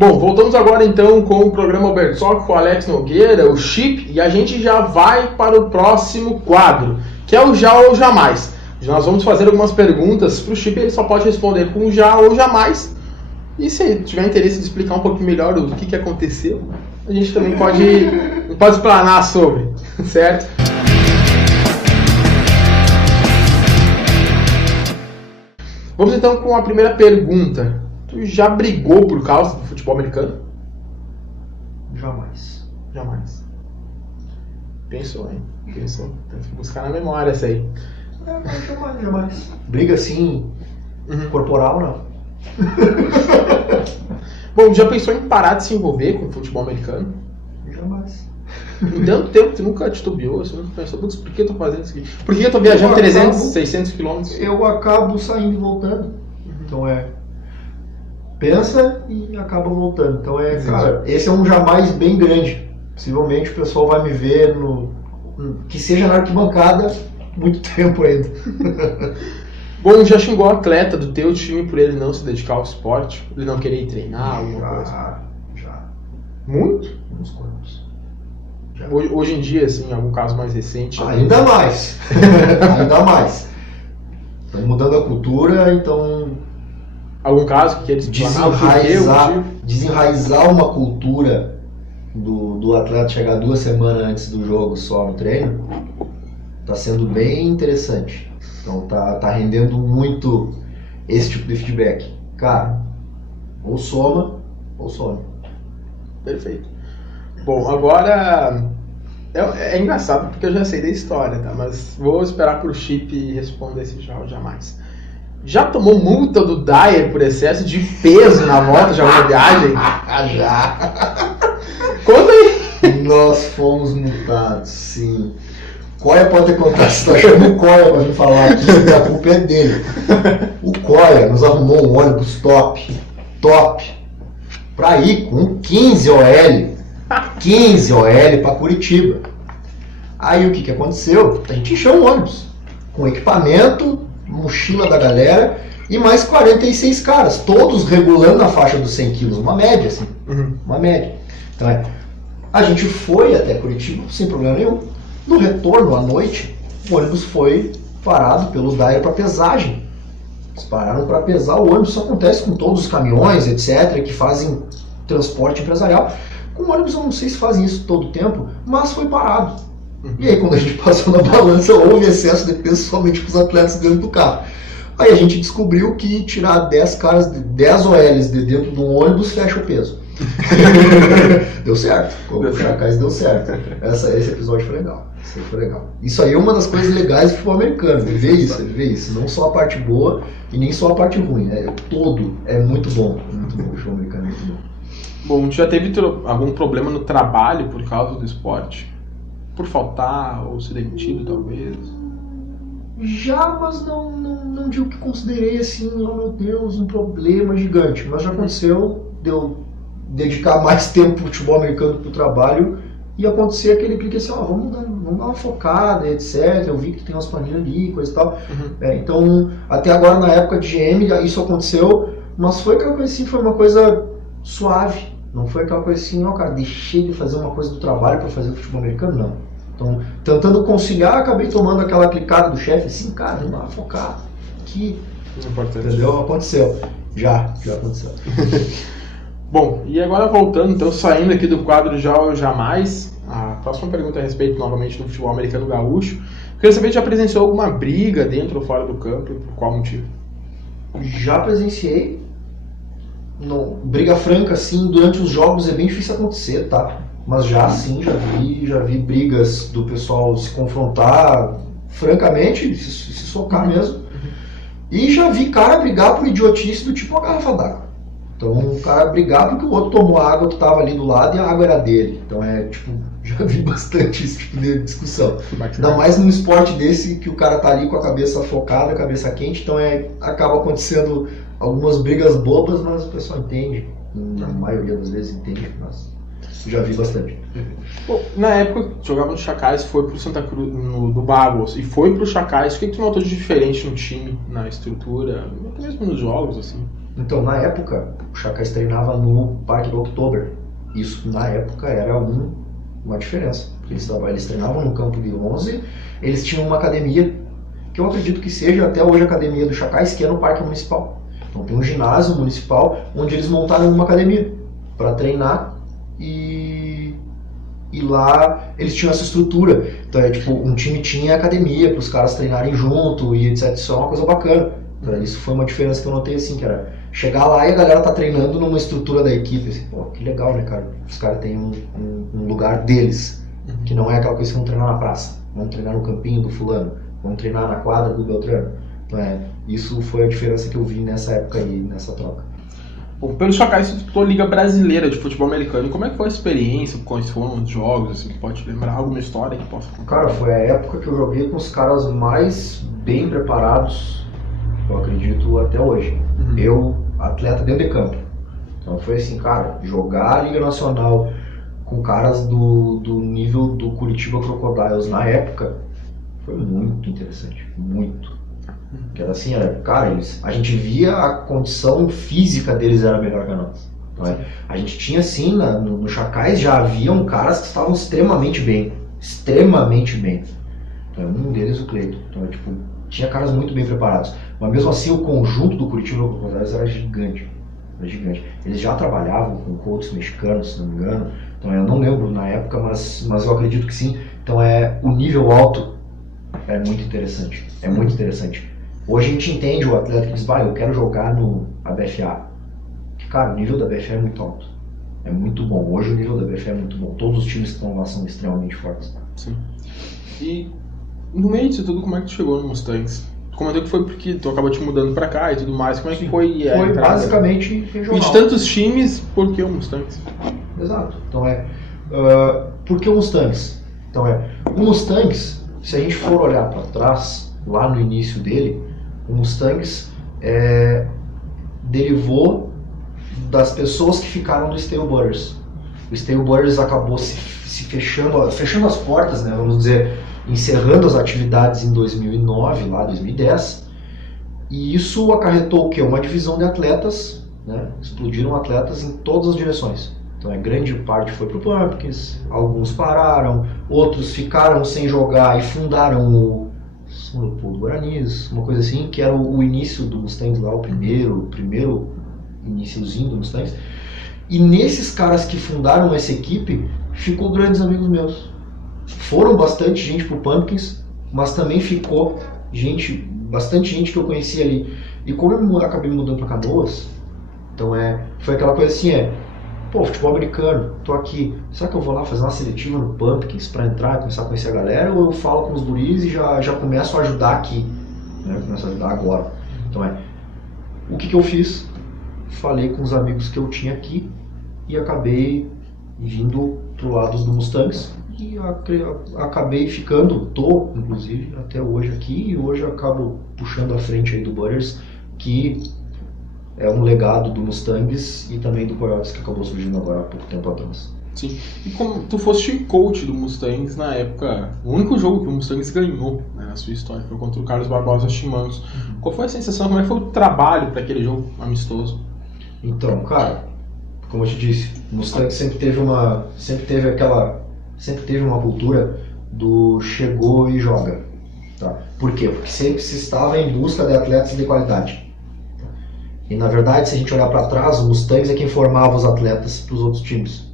Bom, voltamos agora então com o programa Ubertalk com o Alex Nogueira, o Chip, e a gente já vai para o próximo quadro, que é o Já ou Jamais. Nós vamos fazer algumas perguntas para o Chip, ele só pode responder com Já ou Jamais. E se tiver interesse de explicar um pouquinho melhor o que aconteceu, a gente também pode explanar sobre, certo? Vamos então com a primeira pergunta. Tu já brigou por causa do futebol americano? Jamais. Jamais. Pensou, hein? Pensou. Tem que buscar na memória essa aí. Jamais. Briga assim, corporal, não. Bom, já pensou em parar de se envolver com o futebol americano? Jamais. Em tanto tempo tu nunca titubeou, você nunca pensou, putz, por que eu tô fazendo isso aqui? Por que eu tô viajando 300, 600 quilômetros? Eu acabo saindo e voltando. Então pensa e acaba voltando. Então cara, esse é um jamais bem grande. Possivelmente o pessoal vai me ver que seja na arquibancada muito tempo ainda. Bom, já xingou o atleta do teu time por ele não se dedicar ao esporte? Ele não querer ir treinar, alguma coisa? Já. Muito? Uns quantos. Hoje em dia, assim, algum caso mais recente? Ainda mais. Ainda mais. Estamos mudando a cultura, então... Algum caso que quer desenraizar uma cultura do atleta chegar 2 semanas antes do jogo só no treino, está sendo bem interessante. Então tá rendendo muito esse tipo de feedback. Cara, ou soma ou some. Perfeito. Bom, agora é engraçado porque eu já sei da história, tá? Mas vou esperar pro Chip responder esse já ou jamais. Já tomou multa do Dyer por excesso de peso na volta de alguma viagem? Já. Conta aí. Nós fomos multados, sim. Coia pode ter contado, você tá achando o Coia pra me falar aqui, que a culpa é dele. O Coia nos arrumou um ônibus top, pra ir com 15 OL pra Curitiba. Aí o que aconteceu? A gente encheu o ônibus com equipamento, mochila da galera e mais 46 caras, todos regulando na faixa dos 100 quilos, uma média assim, uma média. Então a gente foi até Curitiba sem problema nenhum. No retorno à noite, o ônibus foi parado pelos Dyer para pesagem. Eles pararam para pesar o ônibus, isso acontece com todos os caminhões, etc, que fazem transporte empresarial. Com o ônibus eu não sei se fazem isso todo o tempo, mas foi parado. E aí quando a gente passou na balança, houve excesso de peso somente para os atletas dentro do carro. Aí a gente descobriu que tirar 10 caras, 10 OLs de dentro de um ônibus fecha o peso. Deu certo. Como puxar a casa deu certo. Esse episódio foi legal. Isso aí é uma das coisas legais do futebol americano. Viver isso. Não só a parte boa e nem só a parte ruim. Todo é muito bom. O futebol americano é muito bom. Bom, tu já teve algum problema no trabalho por causa do esporte? Por faltar ou ser demitido, talvez? Já, mas não digo que considerei assim, oh meu Deus, um problema gigante. Mas já aconteceu de eu dedicar mais tempo pro futebol americano pro trabalho e acontecer aquele clique assim, vamos dar uma focada, etc. Eu vi que tem umas planilhas ali, coisa e tal. Então, até agora na época de GM, isso aconteceu, mas foi aquela coisa assim, foi uma coisa suave. Não foi aquela coisa assim, cara, deixei de fazer uma coisa do trabalho para fazer o futebol americano, não. Então, tentando conciliar, acabei tomando aquela clicada do chefe, assim, cara, vamos lá focar aqui. Entendeu? Aconteceu. Já aconteceu. Bom, e agora voltando, então, saindo aqui do quadro Já ou Jamais, a próxima pergunta é a respeito novamente do futebol americano gaúcho. Queria saber se já presenciou alguma briga dentro ou fora do campo e por qual motivo? Já presenciei. Briga franca, assim, durante os jogos é bem difícil acontecer, tá? Mas já sim, já vi brigas do pessoal se confrontar francamente, se socar mesmo. E já vi cara brigar por idiotice do tipo uma garrafa d'água. Então o cara brigar porque o outro tomou a água que estava ali do lado e a água era dele. Então já vi bastante esse tipo de discussão. Ainda mais num esporte desse que o cara tá ali com a cabeça focada, a cabeça quente, então acaba acontecendo algumas brigas bobas, mas o pessoal entende. Na maioria das vezes entende, mas já vi bastante. Bom, na época que jogava no Chacais, foi pro Santa Cruz, do Bagos, e foi pro Chacais, o que tu notou de diferente no time, na estrutura, até mesmo nos jogos, assim? Então, na época, o Chacais treinava no Parque do Oktober. Isso, na época, era uma diferença. Eles treinavam no campo de 11, eles tinham uma academia, que eu acredito que seja até hoje a academia do Chacais, que é no Parque Municipal. Então tem um ginásio municipal, onde eles montaram uma academia para treinar, e lá eles tinham essa estrutura. Então um time tinha academia para os caras treinarem junto e etc. Isso é uma coisa bacana. Então, isso foi uma diferença que eu notei, assim, que era chegar lá e a galera tá treinando numa estrutura da equipe, assim, pô, que legal, né, cara? Os caras têm um lugar deles, que não é aquela coisa que vão treinar na praça, vão treinar no campinho do fulano, vão treinar na quadra do Beltrano. Então, isso foi a diferença que eu vi nessa época aí, nessa troca. Bom, pelo Chacais, você disputou a Liga Brasileira de Futebol Americano. E como é que foi a experiência? Quais foram os jogos? Assim, que pode te lembrar alguma história que possa contar? Cara, foi a época que eu joguei com os caras mais bem preparados, eu acredito, até hoje. Eu, atleta dentro de campo. Então foi assim, cara, jogar a Liga Nacional com caras do nível do Curitiba Crocodiles na época foi muito interessante, muito. Que era assim, cara, a gente via a condição física deles era melhor que a nossa. Então, a gente tinha assim, no Chacais já haviam caras que estavam extremamente bem. Então, um deles o Cleiton. Então, tinha caras muito bem preparados. Mas mesmo assim, o conjunto do Curitiba Crocodiles era gigante. Eles já trabalhavam com coaches mexicanos, se não me engano. Então, eu não lembro na época, mas eu acredito que sim. Então, o nível alto é muito interessante. É muito interessante. Hoje a gente entende o atleta que diz, eu quero jogar no ABFA. Cara, o nível da BFA é muito alto. É muito bom. Hoje o nível da BFA é muito bom. Todos os times que estão lá são extremamente fortes. Sim. E no meio disso tudo, como é que tu chegou no Mustangs? Tu comentou que foi porque tu acabou te mudando pra cá e tudo mais. Como é que foi? Foi basicamente regional. E de tantos times, por que o Mustangs? Exato. Então por que o Mustangs? Então o Mustangs, se a gente for olhar para trás, lá no início dele, o Mustangs derivou das pessoas que ficaram do Steel Butters. O Steel Butters acabou se fechando as portas, né, vamos dizer, encerrando as atividades em 2009, lá 2010, e isso acarretou o quê? Uma divisão de atletas, né? Explodiram atletas em todas as direções. Então grande parte foi para o Pumpkins, alguns pararam, outros ficaram sem jogar e fundaram o São Leopoldo Guaranis, uma coisa assim, que era o início do Mustangs lá, o primeiro iniciozinho do Mustangs. E nesses caras que fundaram essa equipe, ficou grandes amigos meus. Foram bastante gente pro Pumpkins, mas também ficou bastante gente que eu conhecia ali. E como eu acabei mudando para Canoas, então foi aquela coisa assim, futebol americano, tô aqui, será que eu vou lá fazer uma seletiva no Pumpkins para entrar e começar a conhecer a galera, ou eu falo com os guris e já começo a ajudar aqui, né? Começo a ajudar agora. Então o que eu fiz? Falei com os amigos que eu tinha aqui e acabei vindo pro lado do Mustangs e acabei ficando, tô inclusive até hoje aqui, e hoje eu acabo puxando a frente aí do Butters, que é um legado do Mustangs e também do Coyotes, que acabou surgindo agora há pouco tempo atrás. Sim. E como tu foste coach do Mustangs na época, o único jogo que o Mustangs ganhou, né, na sua história foi contra o Carlos Barbosa Chimanos. Qual foi a sensação, como é que foi o trabalho para aquele jogo amistoso? Então, cara, como eu te disse, o Mustangs sempre teve uma cultura do chegou e joga. Tá? Por quê? Porque sempre se estava em busca de atletas de qualidade. E na verdade, se a gente olhar para trás, o Mustangs é quem formava os atletas para os outros times.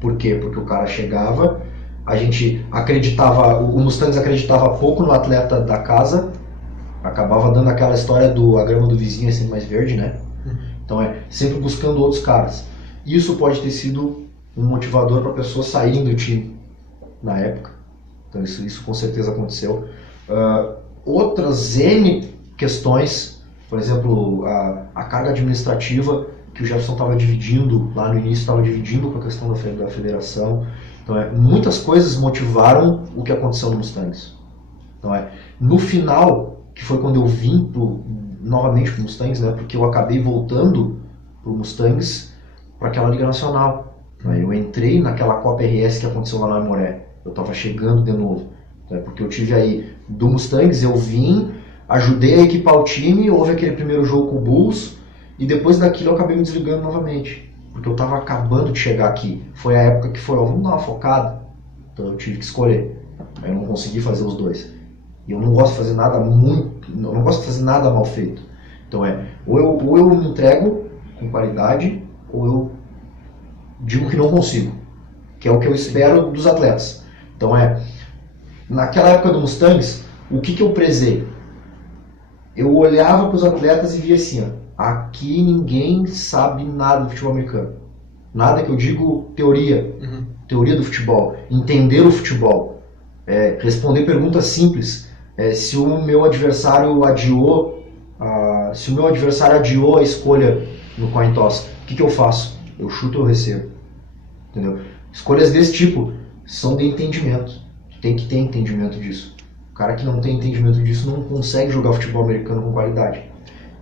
Por quê? Porque o cara chegava, a gente acreditava, o Mustangs acreditava pouco no atleta da casa, acabava dando aquela história a grama do vizinho é sempre mais verde, né? Então sempre buscando outros caras. Isso pode ter sido um motivador para a pessoa sair do time na época. Então isso com certeza aconteceu. Outras N questões, por exemplo, a carga administrativa que o Jefferson estava dividindo lá no início, estava dividindo com a questão da federação. Então muitas coisas motivaram o que aconteceu no Mustangs. Então no final, que foi quando eu vim novamente para o Mustangs, né, porque eu acabei voltando para o Mustangs para aquela Liga Nacional. Eu entrei naquela Copa RS que aconteceu lá na Aimoré. Eu estava chegando de novo. Porque eu tive aí do Mustangs, eu vim, ajudei a equipar o time, houve aquele primeiro jogo com o Bulls, e depois daquilo eu acabei me desligando novamente. Porque eu estava acabando de chegar aqui. Foi a época que foi, vamos dar uma focada. Então eu tive que escolher. Eu não consegui fazer os dois. E eu não gosto de fazer nada não gosto de fazer nada mal feito. Então ou eu me entrego com qualidade, ou eu digo que não consigo. Que é o que eu espero dos atletas. Então naquela época do Mustangs, o que eu prezei? Eu olhava para os atletas e via assim, aqui ninguém sabe nada do futebol americano. Nada que eu digo teoria. Teoria do futebol. Entender o futebol. Responder perguntas simples. Se o meu adversário adiou a escolha no coin toss, o que eu faço? Eu chuto ou eu recebo. Entendeu? Escolhas desse tipo são de entendimento. Tem que ter entendimento disso. O cara que não tem entendimento disso não consegue jogar futebol americano com qualidade.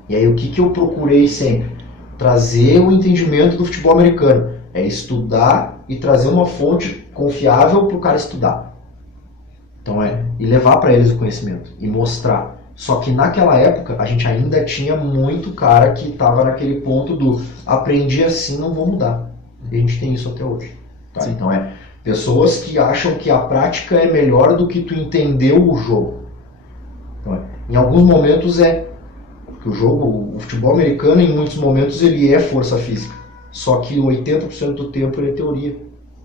E aí o que eu procurei sempre? Trazer o entendimento do futebol americano. Estudar e trazer uma fonte confiável para o cara estudar. Então e levar para eles o conhecimento e mostrar. Só que naquela época a gente ainda tinha muito cara que estava naquele ponto do aprendi assim, não vou mudar. E a gente tem isso até hoje. Tá? Então pessoas que acham que a prática é melhor do que tu entendeu o jogo. Então, em alguns momentos porque o futebol americano em muitos momentos ele é força física. Só que 80% do tempo ele é teoria.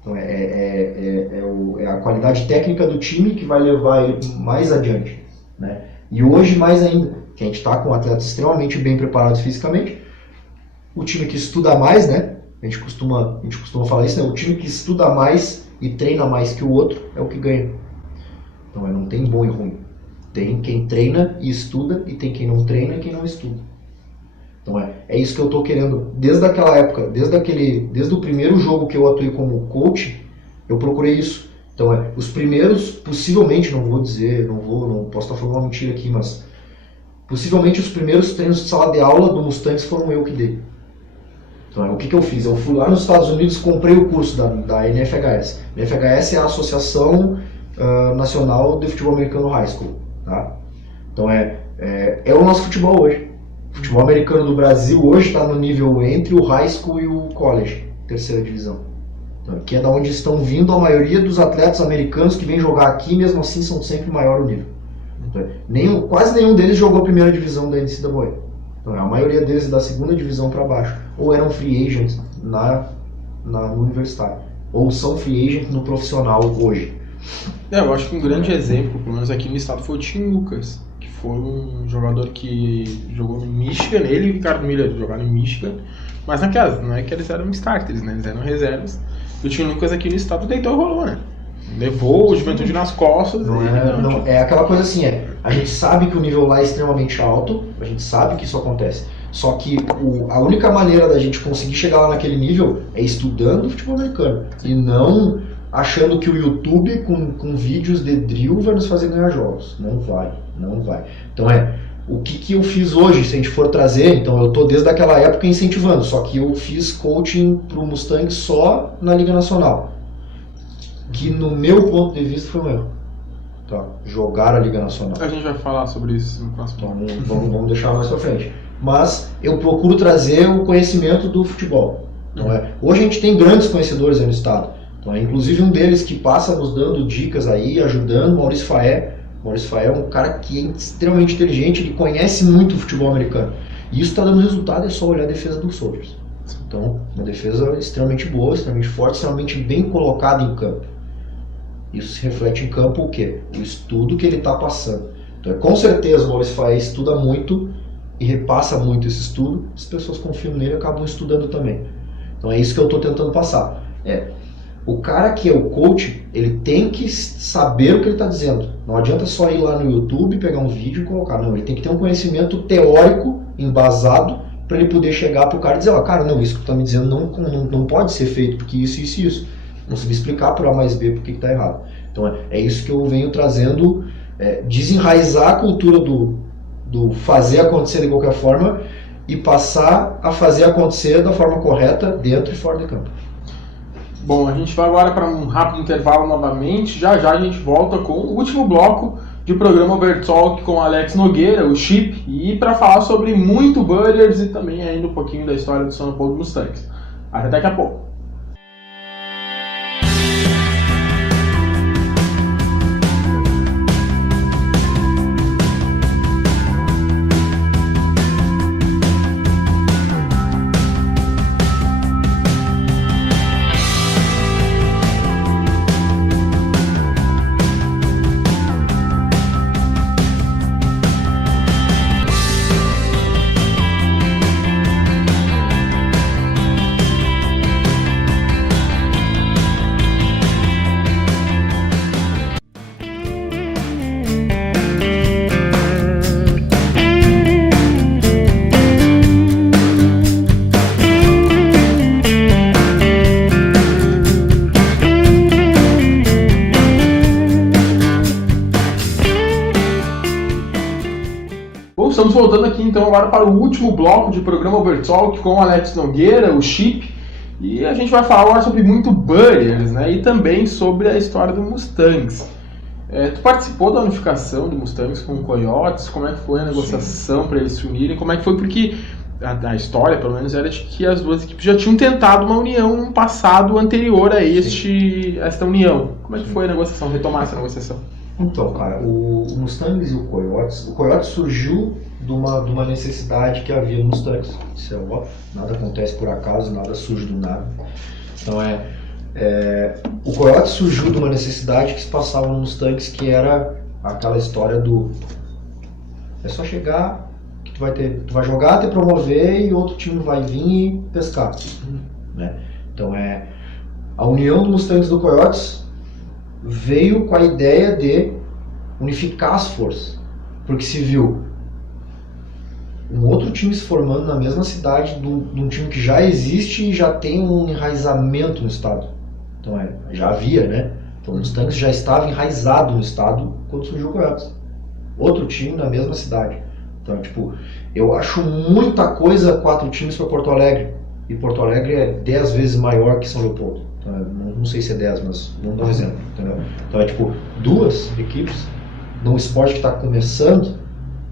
Então é a qualidade técnica do time que vai levar ele mais adiante, né? E hoje mais ainda, que a gente está com atletas extremamente bem preparados fisicamente, o time que estuda mais, né? A gente costuma falar isso, né? O time que estuda mais e treina mais que o outro é o que ganha. Então não tem bom e ruim. Tem quem treina e estuda e tem quem não treina e quem não estuda. Então é isso que eu estou querendo. Desde aquela época, desde o primeiro jogo que eu atuei como coach, eu procurei isso. Então os primeiros, possivelmente, não posso estar falando uma mentira aqui, mas possivelmente os primeiros treinos de sala de aula do Mustangs foram eu que dei. Então o que eu fiz? Eu fui lá nos Estados Unidos, comprei o curso da NFHS. A NFHS é a Associação Nacional de Futebol Americano High School. Tá? Então é o nosso futebol hoje. O futebol americano do Brasil hoje está no nível entre o high school e o college, terceira divisão. Então, que é da onde estão vindo a maioria dos atletas americanos que vêm jogar aqui, mesmo assim são sempre maior o nível. Então, quase nenhum deles jogou a primeira divisão da NCAA. Então, a maioria deles é da segunda divisão para baixo. Ou eram free agents no universitário. Ou são free agents no profissional hoje. Eu acho que um grande exemplo, pelo menos aqui no estado, foi o Tim Lucas, que foi um jogador que jogou no Michigan. Ele e o Ricardo Miller jogaram em Michigan, mas não é que eles eram starters, né? Eles eram reservas. E o Tim Lucas aqui no estado deitou e rolou, né? Levou o Juventude nas costas. É aquela coisa assim, a gente sabe que o nível lá é extremamente alto, a gente sabe que isso acontece. Só que a única maneira da gente conseguir chegar lá naquele nível é estudando futebol americano. E não achando que o YouTube com vídeos de drill vai nos fazer ganhar jogos. Não vai. Então o que eu fiz hoje, se a gente for trazer, então eu estou desde aquela época incentivando, só que eu fiz coaching para o Mustang só na Liga Nacional. Que no meu ponto de vista foi o meu. Tá? Jogar a Liga Nacional. A gente vai falar sobre isso no próximo. Então, vamos deixar mais pra frente. Mas eu procuro trazer o conhecimento do futebol. Então, hoje a gente tem grandes conhecedores aí no estado. Então, inclusive um deles que passa nos dando dicas aí, ajudando, Maurício Faé. Maurício Faé é um cara que é extremamente inteligente, ele conhece muito o futebol americano. E isso está dando resultado, é só olhar a defesa dos Soldiers. Então, uma defesa extremamente boa, extremamente forte, extremamente bem colocada em campo. Isso se reflete em campo o quê? O estudo que ele está passando. Então, com certeza o Maurício Faé estuda muito e repassa muito esse estudo, as pessoas confiam nele e acabam estudando também. Então é isso que eu estou tentando passar. O cara que é o coach, ele tem que saber o que ele está dizendo. Não adianta só ir lá no YouTube, pegar um vídeo e colocar. Não, ele tem que ter um conhecimento teórico, embasado, para ele poder chegar para o cara e dizer, cara, não, isso que tu está me dizendo não pode ser feito, porque isso, isso e isso. Conseguir explicar por A mais B por que está errado. Então é isso que eu venho trazendo, desenraizar a cultura do fazer acontecer de qualquer forma e passar a fazer acontecer da forma correta dentro e fora de campo. Bom, a gente vai agora para um rápido intervalo novamente. Já já a gente volta com o último bloco de programa Overtalk com Alex Nogueira, o Chip, e para falar sobre muito Bullers e também ainda um pouquinho da história do São Paulo Mustangs. Até daqui a pouco. Estamos voltando aqui então agora para o último bloco de programa Overtalk com o Alex Nogueira, o Chip, e a gente vai falar agora sobre muito Bullers, né, e também sobre a história do Mustangs. Tu participou da unificação do Mustangs com o Coyotes? Como é que foi a negociação para eles se unirem? Como é que foi? Porque a história, pelo menos, era de que as duas equipes já tinham tentado uma união no passado anterior a esta união. Como é que foi a negociação, retomar essa negociação? Então, cara, o Mustangs e o Coyotes surgiu de uma necessidade que havia no Mustangs. Isso é óbvio, nada acontece por acaso, nada surge do nada. Então o Coyotes surgiu de uma necessidade que se passava no Mustangs, que era aquela história do é só chegar, que tu vai jogar, te promover e outro time vai vir e pescar. Né? Então a união do Mustangs e do Coyotes veio com a ideia de unificar as forças, porque se viu um outro time se formando na mesma cidade de um time que já existe e já tem um enraizamento no estado. Então já havia, né? Então o Mustangs já estava enraizado no estado quando surgiu o Coyotes. Outro time na mesma cidade. Então, eu acho muita coisa 4 times para Porto Alegre. E Porto Alegre é 10 vezes maior que São Leopoldo. Então, não sei se é 10, mas vamos dar um exemplo. Entendeu? Então 2 equipes num esporte que está começando.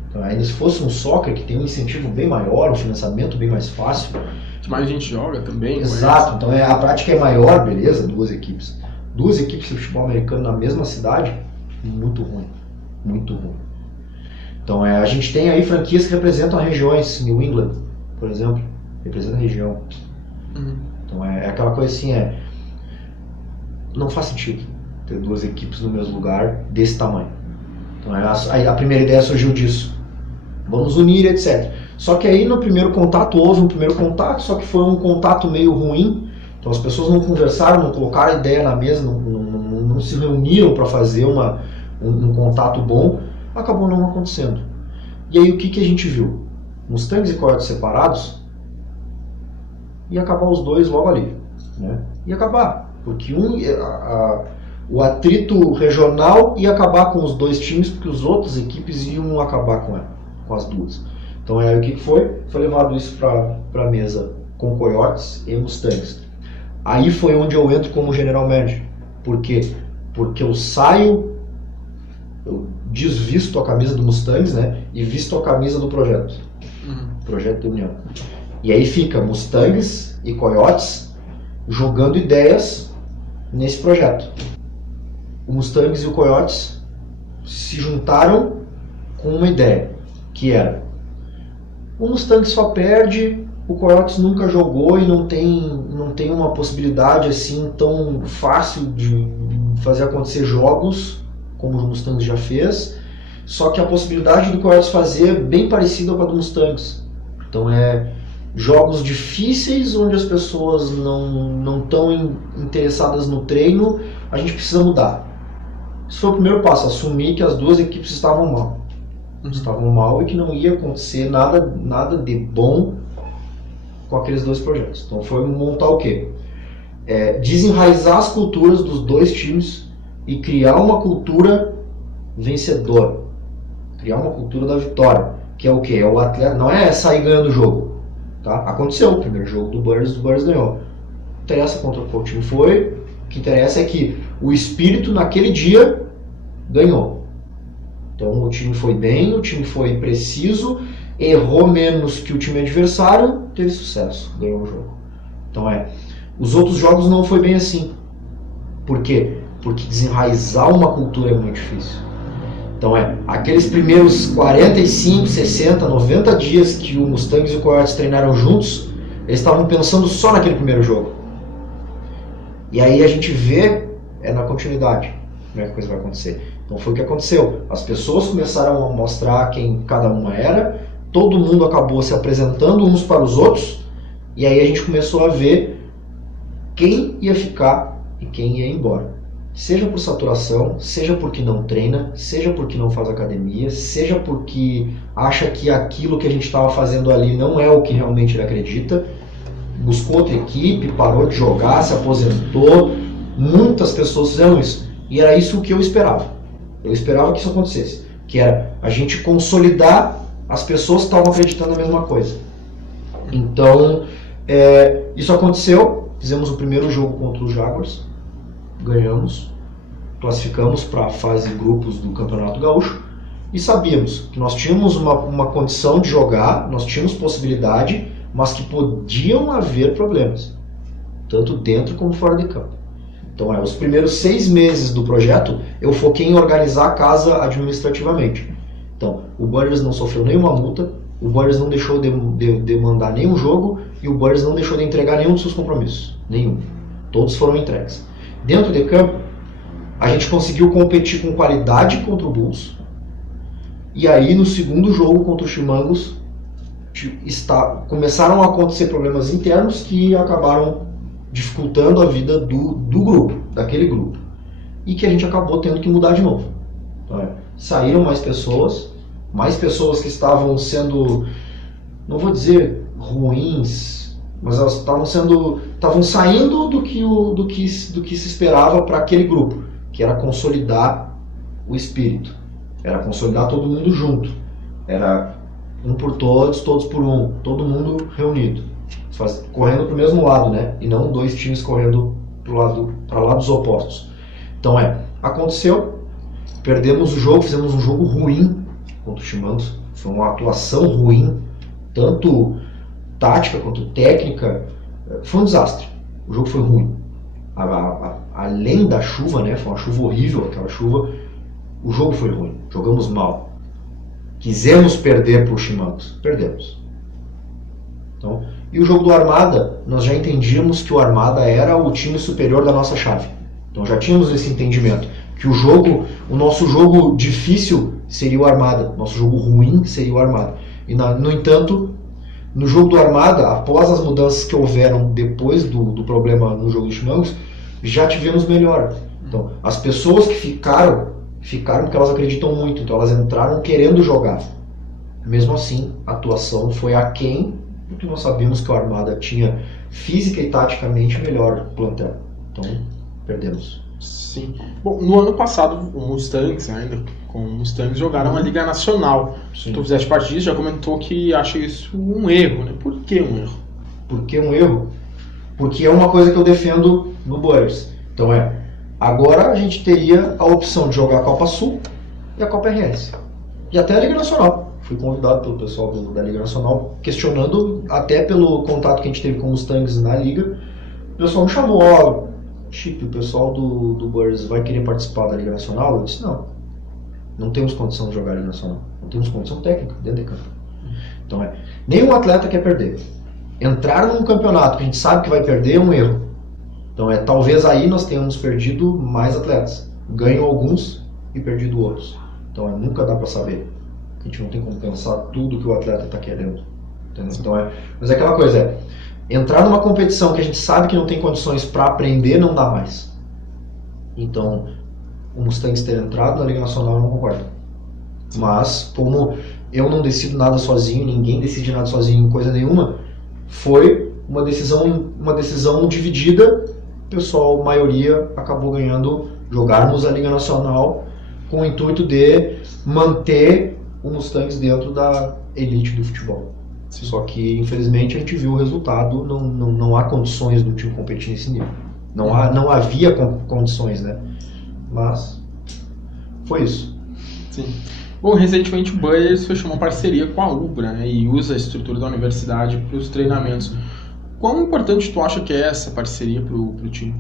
Então, ainda se fosse um soccer que tem um incentivo bem maior, um financiamento bem mais fácil. Mais gente joga também. Exato, então a prática é maior, beleza, 2 equipes. 2 equipes de futebol americano na mesma cidade, muito ruim. Muito ruim. Então a gente tem aí franquias que representam regiões, New England, por exemplo, representa a região. Então é aquela coisa assim, não faz sentido ter 2 equipes no mesmo lugar desse tamanho. Então a primeira ideia surgiu disso. Vamos unir, etc. Só que aí no primeiro contato, houve um primeiro contato, só que foi um contato meio ruim. Então as pessoas não conversaram, não colocaram a ideia na mesa, não se reuniram para fazer um contato bom. Acabou não acontecendo. E aí o que a gente viu? Mustangs e Coyotes separados, ia acabar os 2 logo ali. Né? Ia acabar, porque o atrito regional ia acabar com os 2 times, porque as outras equipes iam acabar com as 2. Então o que foi? Foi levado isso para a mesa com Coyotes e Mustangs. Aí foi onde eu entro como general manager. Por quê? Porque eu desvisto a camisa do Mustangs, né, e visto a camisa do projeto. Projeto de união. E aí fica Mustangs e Coyotes jogando ideias nesse projeto. O Mustangs e o Coyotes se juntaram com uma ideia, que era: o Mustangs só perde, o Coyotes nunca jogou e não tem uma possibilidade assim tão fácil fazer acontecer jogos, como o Mustangs já fez, só que a possibilidade do Coyotes fazer é bem parecida com a do Mustangs. Então jogos difíceis, onde as pessoas não estão interessadas no treino, a gente precisa mudar. Esse foi o primeiro passo, assumir que as duas equipes estavam mal. Estavam mal e que não ia acontecer nada de bom com aqueles dois projetos. Então foi montar o quê? Desenraizar as culturas dos dois times e criar uma cultura vencedora. Criar uma cultura da vitória. Que é o quê? É o atleta, não é sair ganhando o jogo. Tá? Aconteceu o primeiro jogo do Butters ganhou. Não interessa contra qual time foi. O que interessa é que o espírito naquele dia ganhou. Então o time foi bem, o time foi preciso, errou menos que o time adversário, teve sucesso, ganhou o jogo. Então os outros jogos não foi bem assim. Por quê? Porque desenraizar uma cultura é muito difícil. Então aqueles primeiros 45, 60, 90 dias que o Mustangs e o Coyotes treinaram juntos, eles estavam pensando só naquele primeiro jogo. E aí a gente vê na continuidade como é que a coisa vai acontecer. Então foi o que aconteceu. As pessoas começaram a mostrar quem cada uma era, todo mundo acabou se apresentando uns para os outros, e aí a gente começou a ver quem ia ficar e quem ia embora. Seja por saturação, seja porque não treina, seja porque não faz academia, seja porque acha que aquilo que a gente estava fazendo ali não é o que realmente ele acredita, buscou outra equipe, parou de jogar, se aposentou. Muitas pessoas fizeram isso. E era isso que eu esperava. Eu esperava que isso acontecesse. Que era a gente consolidar as pessoas que estavam acreditando na mesma coisa. Então, isso aconteceu. Fizemos o primeiro jogo contra os Jaguars. Ganhamos. Classificamos para a fase de grupos do Campeonato Gaúcho. E sabíamos que nós tínhamos uma condição de jogar, nós tínhamos possibilidade, mas que podiam haver problemas. Tanto dentro como fora de campo. Então, os primeiros 6 meses do projeto, eu foquei em organizar a casa administrativamente. Então, o Butters não sofreu nenhuma multa, o Butters não deixou de mandar nenhum jogo e o Butters não deixou de entregar nenhum dos seus compromissos. Nenhum. Todos foram entregues. Dentro de campo, a gente conseguiu competir com qualidade contra o Bulls. E aí, no segundo jogo contra o Chimangos, começaram a acontecer problemas internos que acabaram dificultando a vida do grupo, daquele grupo. E que a gente acabou tendo que mudar de novo. Então, saíram mais pessoas que estavam sendo, não vou dizer ruins, mas elas estavam saindo do que se esperava para aquele grupo, que era consolidar o espírito, era consolidar todo mundo junto, era um por todos, todos por um, todo mundo reunido. Correndo para o mesmo lado, né? E não dois times correndo para lados opostos. Então aconteceu, perdemos o jogo, fizemos um jogo ruim contra o Chimangos, foi uma atuação ruim, tanto tática quanto técnica, foi um desastre. O jogo foi ruim. Além da chuva, né? Foi uma chuva horrível, aquela chuva. O jogo foi ruim, jogamos mal. Quisemos perder para o Chimangos, perdemos. Então, e o jogo do Armada, nós já entendíamos que o Armada era o time superior da nossa chave. Então já tínhamos esse entendimento, que o nosso jogo difícil seria o Armada, nosso jogo ruim seria o Armada. E no entanto, no jogo do Armada, após as mudanças que houveram depois do problema no jogo do Chimangos, já tivemos melhor. Então, as pessoas que ficaram porque elas acreditam muito, então elas entraram querendo jogar. Mesmo assim, a atuação foi aquém, porque nós sabíamos que o Armada tinha física e taticamente melhor plantel. Então, perdemos. Sim. Bom, no ano passado, o Mustangs, ainda com o Mustangs, jogaram uma Liga Nacional. Sim. Tu fizeste parte disso, já comentou que acha isso um erro, né? Por que um erro? Por que um erro? Porque é uma coisa que eu defendo no Butters. Então agora a gente teria a opção de jogar a Copa Sul e a Copa RS. E até a Liga Nacional. Fui convidado pelo pessoal da Liga Nacional, questionando, até pelo contato que a gente teve com os Mustangs na Liga. O pessoal me chamou, Chip, o pessoal do Butters vai querer participar da Liga Nacional? Eu disse, não temos condição de jogar a Liga Nacional. Não temos condição técnica dentro de campo. Então nenhum atleta quer perder. Entrar num campeonato que a gente sabe que vai perder é um erro. Então talvez aí nós tenhamos perdido mais atletas. Ganho alguns e perdido outros. Então nunca dá para saber. A gente não tem como pensar tudo que o atleta está querendo. Entendeu? Então mas aquela coisa entrar numa competição que a gente sabe que não tem condições para aprender, não dá mais. Então o Mustangs ter entrado na Liga Nacional eu não concordo. Mas como eu não decido nada sozinho, ninguém decide nada sozinho, coisa nenhuma, foi uma decisão dividida. O pessoal, a maioria, acabou ganhando jogarmos a Liga Nacional com o intuito de manter o Mustangs dentro da elite do futebol. Sim. Só que, infelizmente, a gente viu o resultado, não há condições do time competir nesse nível. Não havia condições, né? Mas foi isso. Sim. Bom, recentemente o Bullers fechou uma parceria com a Ubra, né, e usa a estrutura da universidade para os treinamentos. Quão importante tu acha que é essa parceria para o time?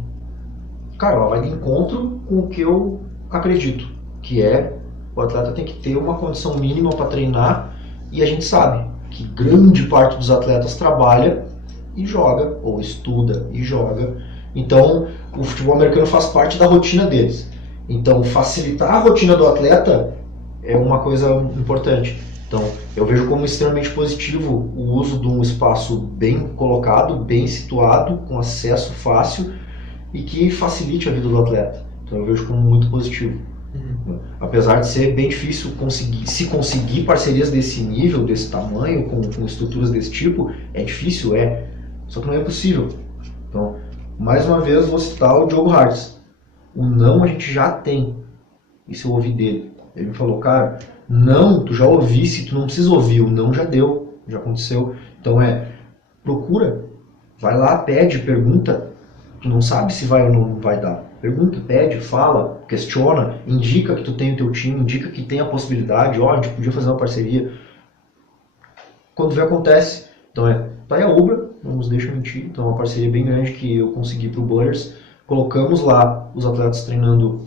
Cara, ela vai de encontro com o que eu acredito, que é o atleta tem que ter uma condição mínima para treinar, e a gente sabe que grande parte dos atletas trabalha e joga, ou estuda e joga. Então, o futebol americano faz parte da rotina deles. Então, facilitar a rotina do atleta é uma coisa importante. Então, eu vejo como extremamente positivo o uso de um espaço bem colocado, bem situado, com acesso fácil e que facilite a vida do atleta. Então, eu vejo como muito positivo. Apesar de ser bem difícil conseguir parcerias desse nível, desse tamanho, com estruturas desse tipo, é difícil, só que não é possível. Então, mais uma vez, vou citar o Diogo Hartz. O não a gente já tem. Isso eu ouvi dele. Ele me falou, cara, não, tu já ouvisse, tu não precisa ouvir, o não já deu, já aconteceu. Então procura, vai lá, pede, pergunta. Tu não sabe se vai ou não vai dar. Pergunta, pede, fala, questiona, indica que tu tem o teu time, indica que tem a possibilidade, a gente podia fazer uma parceria. Quando vê, acontece. Então tá aí a Ubra, não nos deixa mentir, então é uma parceria bem grande que eu consegui pro Bullers. Colocamos lá os atletas treinando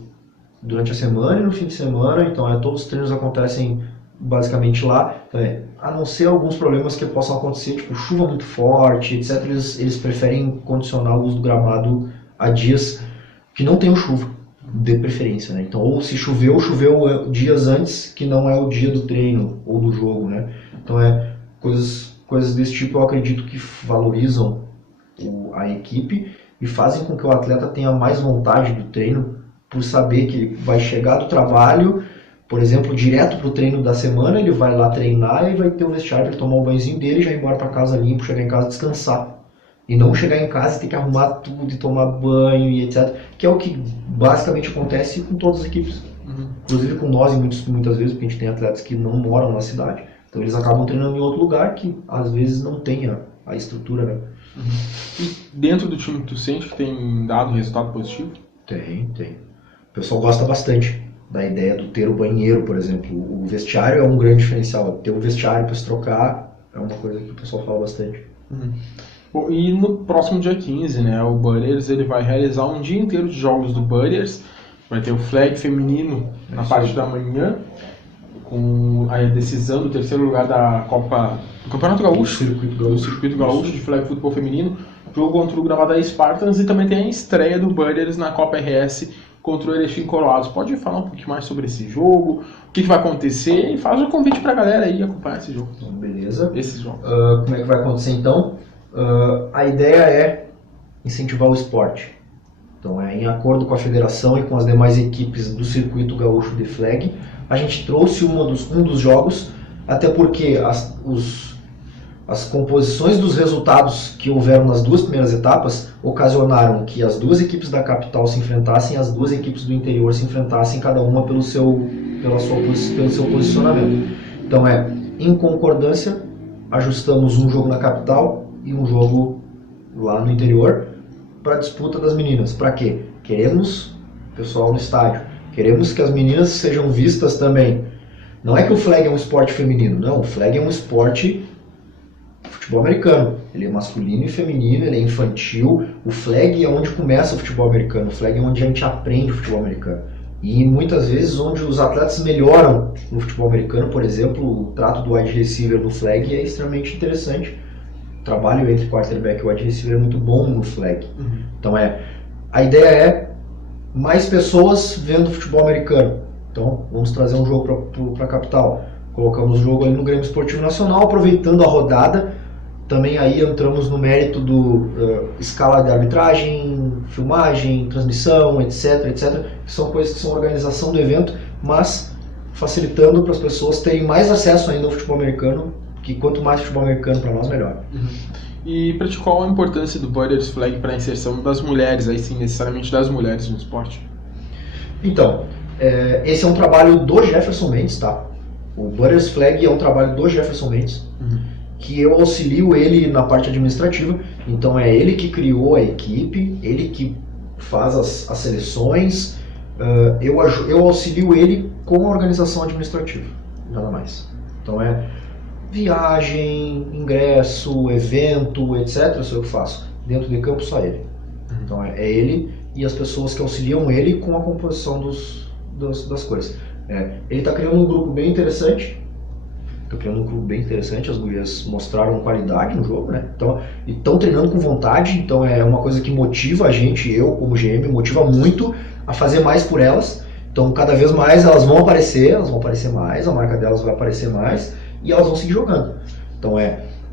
durante a semana e no fim de semana, então todos os treinos acontecem basicamente lá. Então, a não ser alguns problemas que possam acontecer, tipo chuva muito forte, etc. Eles preferem condicionar o uso do gramado a dias que não tenham chuva, de preferência, né? Então, ou se choveu dias antes, que não é o dia do treino ou do jogo, né? Então, coisas desse tipo eu acredito que valorizam a equipe e fazem com que o atleta tenha mais vontade do treino, por saber que ele vai chegar do trabalho, por exemplo, direto para o treino da semana, ele vai lá treinar e vai ter um vestiário para ele tomar um banhozinho dele, já ir embora para casa limpo, chegar em casa descansar. E não chegar em casa e ter que arrumar tudo e tomar banho e etc. Que é o que basicamente acontece com todas as equipes. Inclusive com nós muitas vezes, porque a gente tem atletas que não moram na cidade. Então eles acabam treinando em outro lugar que às vezes não tem a estrutura, né? E dentro do time tu sente que tem dado resultado positivo? Tem. O pessoal gosta bastante da ideia do ter o banheiro, por exemplo. O vestiário é um grande diferencial. Ter um vestiário para se trocar é uma coisa que o pessoal fala bastante. Bom, e no próximo dia 15, né, o Bullers ele vai realizar um dia inteiro de jogos do Bullers. Vai ter o flag feminino na parte da manhã, com a decisão do terceiro lugar da Copa do Campeonato Gaúcho, do Circuito Gaúcho de Flag Futebol Feminino, jogo contra o Gravataí Spartans, e também tem a estreia do Bullers na Copa RS contra o Erechim Coroados. Pode falar um pouquinho mais sobre esse jogo, o que vai acontecer, e faz um convite pra galera aí acompanhar esse jogo. Beleza. Esses jogos. Como é que vai acontecer então? A ideia é incentivar o esporte. Então, em acordo com a federação e com as demais equipes do Circuito Gaúcho de Flag, a gente trouxe um dos jogos, até porque as composições dos resultados que houveram nas duas primeiras etapas ocasionaram que as duas equipes da capital se enfrentassem, as duas equipes do interior se enfrentassem, cada uma pelo seu posicionamento. Então, em concordância, ajustamos um jogo na capital e um jogo lá no interior para a disputa das meninas. Para quê? Queremos pessoal no estádio. Queremos que as meninas sejam vistas também. Não é que o flag é um esporte feminino, não. O flag é um esporte futebol americano. Ele é masculino e feminino, ele é infantil. O flag é onde começa o futebol americano. O flag é onde a gente aprende o futebol americano. E muitas vezes onde os atletas melhoram no futebol americano, por exemplo, o trato do wide receiver no flag é extremamente interessante. O trabalho entre quarterback e wide receiver é muito bom no flag. Então a ideia é mais pessoas vendo futebol americano. Então, vamos trazer um jogo para a capital. Colocamos o jogo ali no Grêmio Esportivo Nacional, aproveitando a rodada. Também aí entramos no mérito do escala de arbitragem, filmagem, transmissão, etc, que são coisas que são organização do evento, mas facilitando para as pessoas terem mais acesso ainda ao futebol americano, que quanto mais futebol americano para nós, melhor. E para ti, qual a importância do Butters Flag para a inserção das mulheres, aí sim, necessariamente das mulheres no esporte? Então, esse é um trabalho do Jefferson Mendes, tá? O Butters Flag é um trabalho do Jefferson Mendes, que eu auxilio ele na parte administrativa. Então é ele que criou a equipe, ele que faz as seleções, eu auxilio ele com a organização administrativa, nada mais. Então é viagem, ingresso, evento, etc, isso eu faço. Dentro de campo só ele. Então é ele e as pessoas que auxiliam ele com a composição das coisas. Ele está criando um grupo bem interessante. As gurias mostraram qualidade no jogo, né? Então, e estão treinando com vontade, então é uma coisa que motiva a gente, eu como GM, motiva muito a fazer mais por elas. Então cada vez mais elas vão aparecer mais, a marca delas vai aparecer mais e elas vão seguir jogando. Então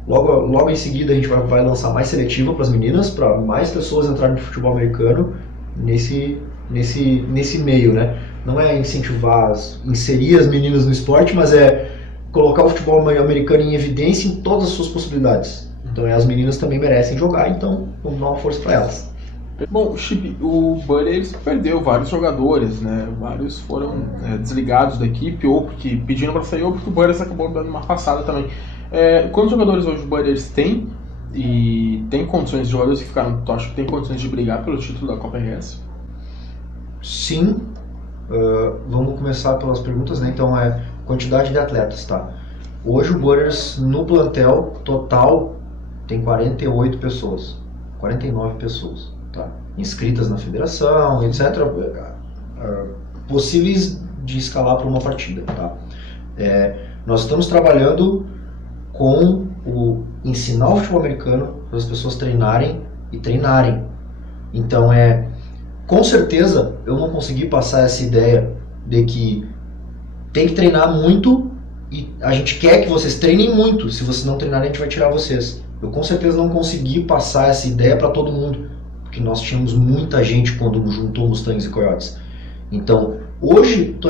logo em seguida a gente vai lançar mais seletiva para as meninas, para mais pessoas entrarem no futebol americano nesse meio, né? Não é inserir as meninas no esporte, mas é colocar o futebol americano em evidência em todas as suas possibilidades. Então as meninas também merecem jogar, então vamos dar uma força para elas. Bom, Chip, o Butters perdeu vários jogadores, né? Vários foram desligados da equipe, ou porque pediram para sair, ou porque o Butters acabou dando uma passada também. Quantos jogadores hoje o Butters tem? E tem condições de jogadores que ficaram, tu acha que tem condições de brigar pelo título da Copa RS? Sim. Vamos começar pelas perguntas, né? Então quantidade de atletas, tá? Hoje o Butters no plantel total tem 49 pessoas, tá? Inscritas na federação, etc. Possíveis de escalar para uma partida, tá? Nós estamos trabalhando com ensinar o futebol americano para as pessoas treinarem. Então com certeza eu não consegui passar essa ideia de que tem que treinar muito e a gente quer que vocês treinem muito. Se vocês não treinarem, a gente vai tirar vocês. Eu com certeza não consegui passar essa ideia para todo mundo, porque nós tínhamos muita gente quando juntou Mustangs e Coyotes. Então, hoje tu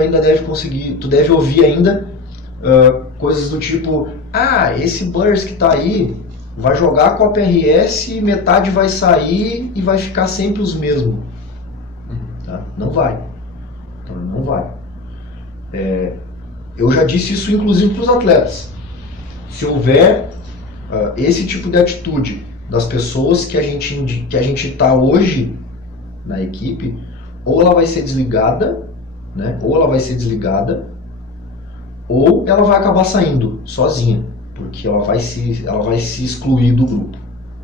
deve ouvir ainda coisas do tipo: esse Butters que tá aí vai jogar a Copa RS, metade vai sair e vai ficar sempre os mesmos. Tá? Não vai. Então, não vai. Eu já disse isso inclusive para os atletas. Se houver esse tipo de atitude das pessoas que a gente está hoje na equipe, ou ela vai ser desligada, né? Ou ela vai acabar saindo sozinha, porque ela vai se excluir do grupo.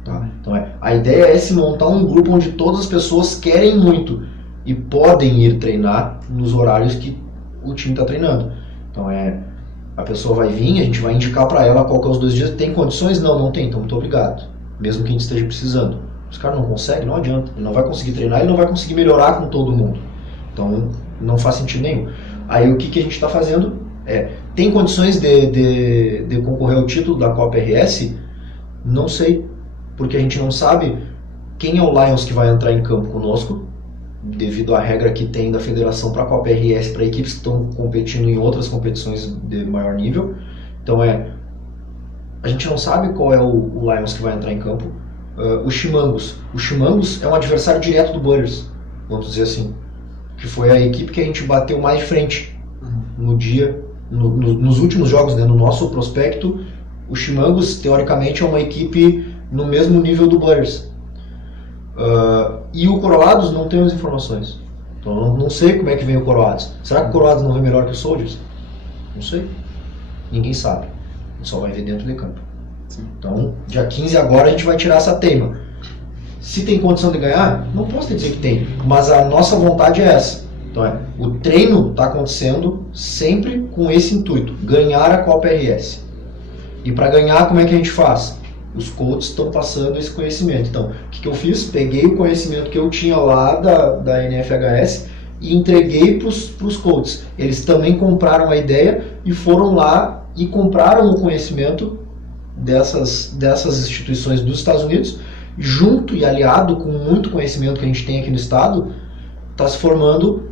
Tá? Então a ideia é se montar um grupo onde todas as pessoas querem muito e podem ir treinar nos horários que o time está treinando. Então a pessoa vai vir, a gente vai indicar para ela qual que é os 2 dias. Tem condições? Não tem, então muito obrigado. Mesmo que a gente esteja precisando. Os caras não conseguem, não adianta. Ele não vai conseguir treinar, ele não vai conseguir melhorar com todo mundo. Então não faz sentido nenhum. Aí o que a gente está fazendo tem condições de concorrer ao título da Copa RS? Não sei, porque a gente não sabe quem é o Lions que vai entrar em campo conosco, devido à regra que tem da federação para a Copa RS, para equipes que estão competindo em outras competições de maior nível. Então a gente não sabe qual é o Lions que vai entrar em campo. O Chimangos é um adversário direto do Butters, vamos dizer assim, que foi a equipe que a gente bateu mais de frente nos últimos jogos, né? No nosso prospecto. O Chimangos, teoricamente, é uma equipe no mesmo nível do Butters. E o Coroados não temos informações. Então não sei como é que vem o Coroados. Será que o Coroados não vem melhor que o Soldiers? Não sei. Ninguém sabe. A gente só vai ver dentro de campo. Sim. Então, dia 15 agora a gente vai tirar essa teima. Se tem condição de ganhar, não posso te dizer que tem. Mas a nossa vontade é essa. Então o treino está acontecendo sempre com esse intuito. Ganhar a Copa RS. E para ganhar, como é que a gente faz? Os coaches estão passando esse conhecimento. Então, o que eu fiz? Peguei o conhecimento que eu tinha lá da NFHS e entreguei para os coaches. Eles também compraram a ideia e foram lá e compraram o conhecimento dessas instituições dos Estados Unidos, junto e aliado com muito conhecimento que a gente tem aqui no estado, está se formando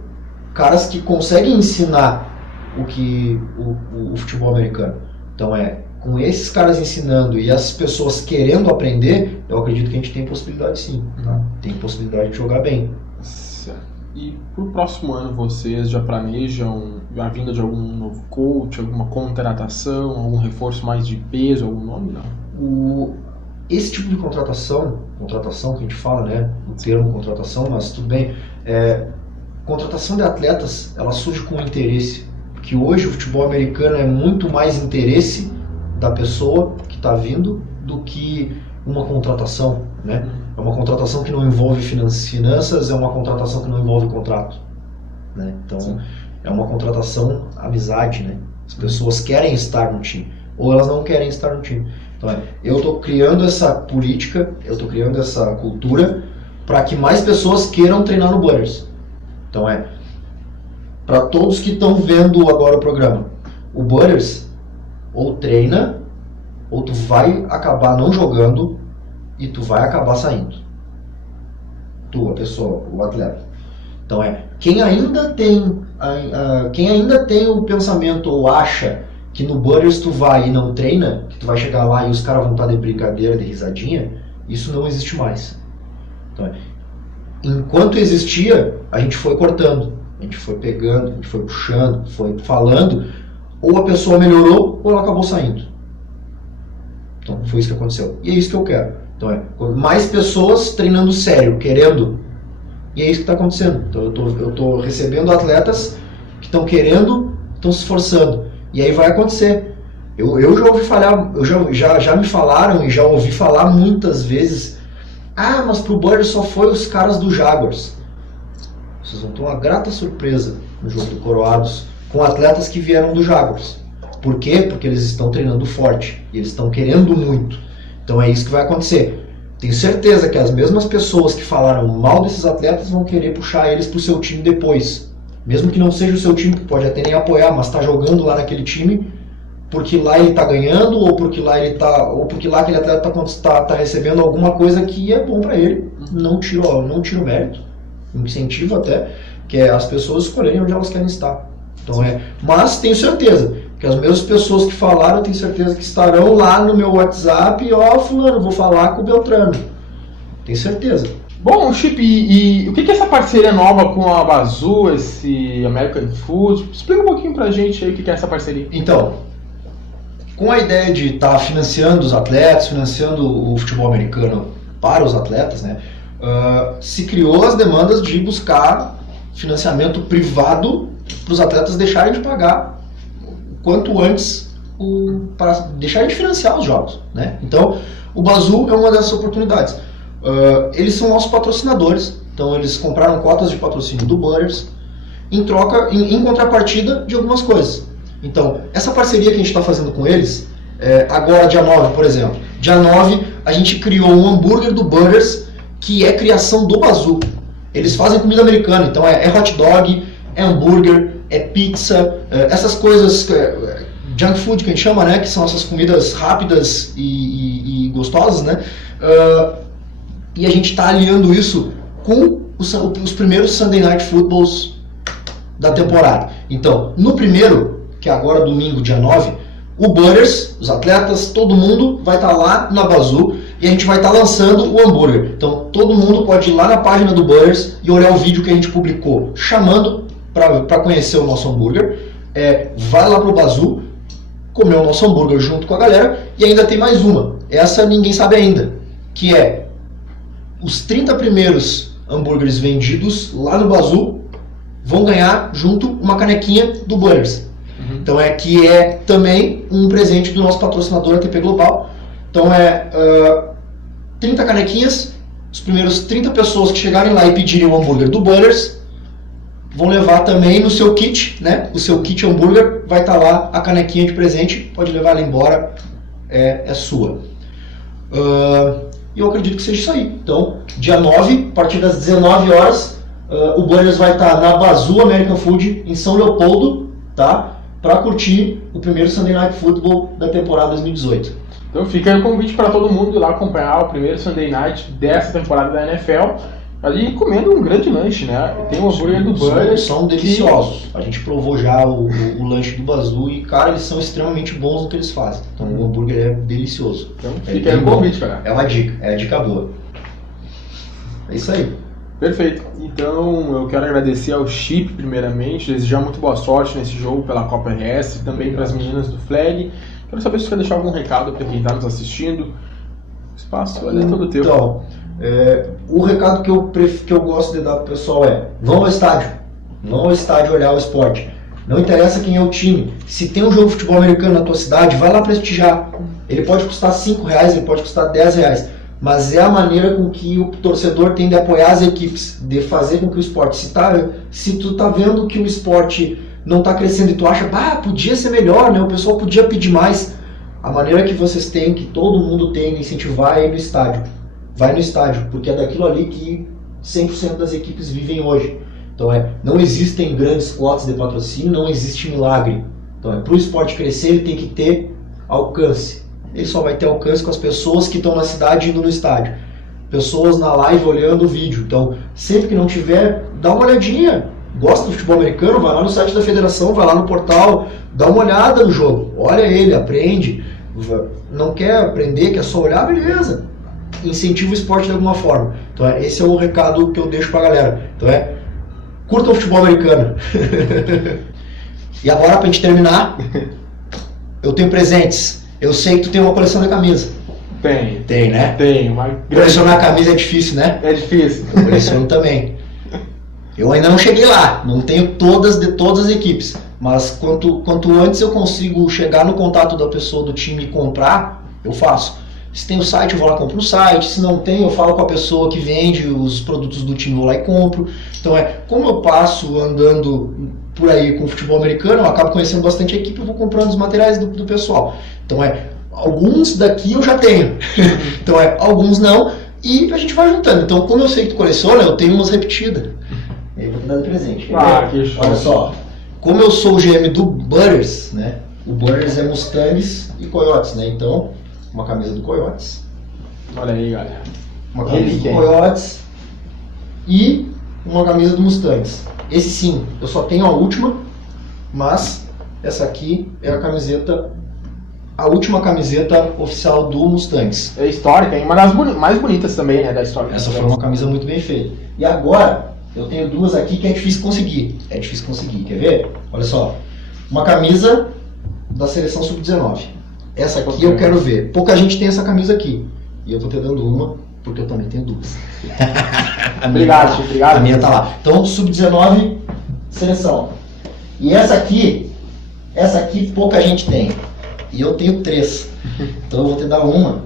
caras que conseguem ensinar o futebol americano. Então com esses caras ensinando e as pessoas querendo aprender, eu acredito que a gente tem possibilidade sim, tá? Tem possibilidade de jogar bem. Certo. E para o próximo ano vocês já planejam a vinda de algum novo coach, alguma contratação, algum reforço mais de peso, algum nome? Não. Esse tipo de contratação que a gente fala, né? O termo contratação, mas tudo bem. Contratação de atletas, ela surge com interesse. Porque hoje o futebol americano é muito mais interesse da pessoa que está vindo do que uma contratação, né? É uma contratação que não envolve finanças, é uma contratação que não envolve contrato, né? Então, sim, é uma contratação amizade, né? As pessoas querem estar no time, ou elas não querem estar no time. Então, eu estou criando essa política, eu estou criando essa cultura para que mais pessoas queiram treinar no Butters. Então, para todos que estão vendo agora o programa, o Butters ou treina, ou tu vai acabar não jogando e tu vai acabar saindo. Tu, a pessoa, o atleta. Então quem ainda tem o pensamento ou acha que no Butters tu vai e não treina, que tu vai chegar lá e os caras vão estar de brincadeira, de risadinha, isso não existe mais. Então, enquanto existia, a gente foi cortando, a gente foi pegando, a gente foi puxando, foi falando, ou a pessoa melhorou ou ela acabou saindo. Então foi isso que aconteceu. E é isso que eu quero. Então mais pessoas treinando sério, querendo. E é isso que está acontecendo. Então eu estou recebendo atletas que estão querendo, estão se esforçando. E aí vai acontecer. Eu já ouvi falar, já me falaram e já ouvi falar muitas vezes: ah, mas pro Butters só foi os caras do Jaguars. Vocês vão ter uma grata surpresa no jogo do Coroados com atletas que vieram do Jaguars. Por quê? Porque eles estão treinando forte e eles estão querendo muito. Então é isso que vai acontecer. Tenho certeza que as mesmas pessoas que falaram mal desses atletas vão querer puxar eles para o seu time depois. Mesmo que não seja o seu time, pode até nem apoiar, mas está jogando lá naquele time porque lá ele está ganhando, ou porque lá aquele atleta tá recebendo alguma coisa que é bom para ele. Não tiro o mérito, incentivo até, que é as pessoas escolherem onde elas querem estar. Então mas tenho certeza que as mesmas pessoas que falaram, eu tenho certeza que estarão lá no meu WhatsApp, fulano, vou falar com o Beltrano. Tenho certeza. Bom, Chip, e o que é essa parceria nova com a Bazoo, esse American Food? Explica um pouquinho pra gente aí o que é essa parceria. Então, com a ideia de estar financiando os atletas, financiando o futebol americano para os atletas, né, se criou as demandas de buscar financiamento privado para os atletas deixarem de pagar quanto antes para deixarem de financiar os jogos, né? Então, o Bazoo é uma dessas oportunidades. Eles são nossos patrocinadores, então eles compraram cotas de patrocínio do Butters em contrapartida de algumas coisas. Então, essa parceria que a gente está fazendo com eles, agora dia 9, por exemplo, dia 9 a gente criou um hambúrguer do Butters que é criação do Bazoo. Eles fazem comida americana, então é hot dog, é hambúrguer, é pizza, essas coisas, junk food que a gente chama, né, que são essas comidas rápidas e gostosas, né, e a gente está aliando isso com os primeiros Sunday Night Footballs da temporada. Então, no primeiro, que é agora domingo, dia 9, o Butters, os atletas, todo mundo vai estar lá na Bazoo e a gente vai estar lançando o hambúrguer. Então, todo mundo pode ir lá na página do Butters e olhar o vídeo que a gente publicou, chamando para conhecer o nosso hambúrguer. Vai lá pro Bazoo, comer o nosso hambúrguer junto com a galera, e ainda tem mais uma. Essa ninguém sabe ainda, que é os 30 primeiros hambúrgueres vendidos lá no Bazoo vão ganhar junto uma canequinha do Butters. Então que é também um presente do nosso patrocinador, a TP Global. Então 30 canequinhas, os primeiros 30 pessoas que chegarem lá e pedirem o hambúrguer do Butters vão levar também no seu kit, né? O seu kit hambúrguer vai estar lá a canequinha de presente, pode levar ela embora, é sua. E eu acredito que seja isso aí. Então, dia 9, a partir das 19 horas, o Butters vai estar na Bazoo American Food, em São Leopoldo, tá? Para curtir o primeiro Sunday Night Football da temporada 2018. Então fica aí o convite para todo mundo ir lá acompanhar o primeiro Sunday Night dessa temporada da NFL, ali comendo um grande lanche, né? Tem o hambúrguer do Butters. São deliciosos. A gente provou já o lanche do Bazoo e, cara, eles são extremamente bons no que eles fazem. Então o hambúrguer é delicioso. Então fica aí o convite, cara. É uma dica, é a dica boa. É isso aí. Perfeito. Então eu quero agradecer ao Chip primeiramente, desejar muito boa sorte nesse jogo pela Copa RS e também para as meninas do Flag. Quero saber se você quer deixar algum recado para quem está nos assistindo. O espaço é todo teu. Então, o recado que eu gosto de dar pro pessoal é: vão ao estádio. Vão ao estádio olhar o esporte. Não interessa quem é o time. Se tem um jogo de futebol americano na tua cidade, vai lá prestigiar. Ele pode custar R$5, ele pode custar R$10. Mas é a maneira com que o torcedor tem de apoiar as equipes, de fazer com que o esporte, se tu tá vendo que o esporte não tá crescendo e tu acha, podia ser melhor, né? O pessoal podia pedir mais. A maneira que vocês têm, que todo mundo tem de incentivar é ir no estádio. Vai no estádio, porque é daquilo ali que 100% das equipes vivem hoje. Então não existem grandes cotas de patrocínio, não existe milagre. Então para o esporte crescer ele tem que ter alcance. Ele só vai ter alcance com as pessoas que estão na cidade indo no estádio. Pessoas na live olhando o vídeo. Então, sempre que não tiver, dá uma olhadinha. Gosta do futebol americano? Vai lá no site da federação, vai lá no portal, dá uma olhada no jogo. Olha ele, aprende. Não quer aprender, quer só olhar? Beleza. Incentiva o esporte de alguma forma. Então, esse é o recado que eu deixo pra galera. Então, curta o futebol americano. E agora, pra gente terminar, eu tenho presentes. Eu sei que tu tem uma coleção de camisa. Tem, né? Tem. Colecionar camisa é difícil, né? É difícil. Eu coleciono também. Eu ainda não cheguei lá. Não tenho todas de todas as equipes. Mas quanto antes eu consigo chegar no contato da pessoa do time e comprar, eu faço. Se tem o site, eu vou lá e compro no site. Se não tem, eu falo com a pessoa que vende os produtos do time, vou lá e compro. Então como eu passo andando por aí com o futebol americano, eu acabo conhecendo bastante equipe, eu vou comprando os materiais do pessoal. Então alguns daqui eu já tenho. Então alguns não, e a gente vai juntando. Então como eu sei que tu coleciona, eu tenho umas repetidas. Eu vou te dar de presente. Que show. Olha só, como eu sou o GM do Butters, né? O Butters é Mustangs e Coyotes, né? Então, uma camisa do Coyotes. Olha aí, galera. Uma camisa do Coyotes e uma camisa do Mustangs. Esse sim, eu só tenho a última, mas essa aqui é a última camiseta oficial do Mustangs. É histórica, é uma das mais bonitas também, né, da história. Essa foi uma camisa muito bem feita. E agora, eu tenho duas aqui que é difícil conseguir. Quer ver? Olha só. Uma camisa da seleção sub-19. Essa aqui eu quero ver. Pouca gente tem essa camisa aqui. E eu tô te dando uma, porque eu também tenho duas. Obrigado. A minha tá lá. Então, sub-19, seleção. E essa aqui pouca gente tem. E eu tenho 3. Então eu vou te dar uma,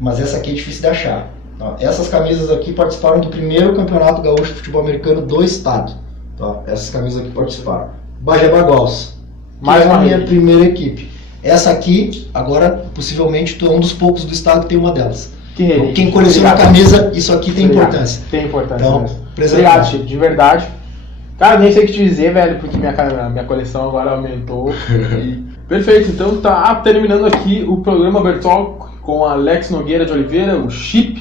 mas essa aqui é difícil de achar. Então, essas camisas aqui participaram do primeiro campeonato gaúcho de futebol americano do estado. Então, essas camisas aqui participaram. Bagé Baguals, mais uma minha primeira equipe. Essa aqui, agora, possivelmente, tu é um dos poucos do estado que tem uma delas. Então, quem coleciona camisa, isso aqui tem importância. Tem importância. Então, obrigado, Chico, de verdade. Cara, nem sei o que te dizer, velho, porque minha coleção agora aumentou. Perfeito, então tá terminando aqui o programa Bertalk com Alex Nogueira de Oliveira, o Chip,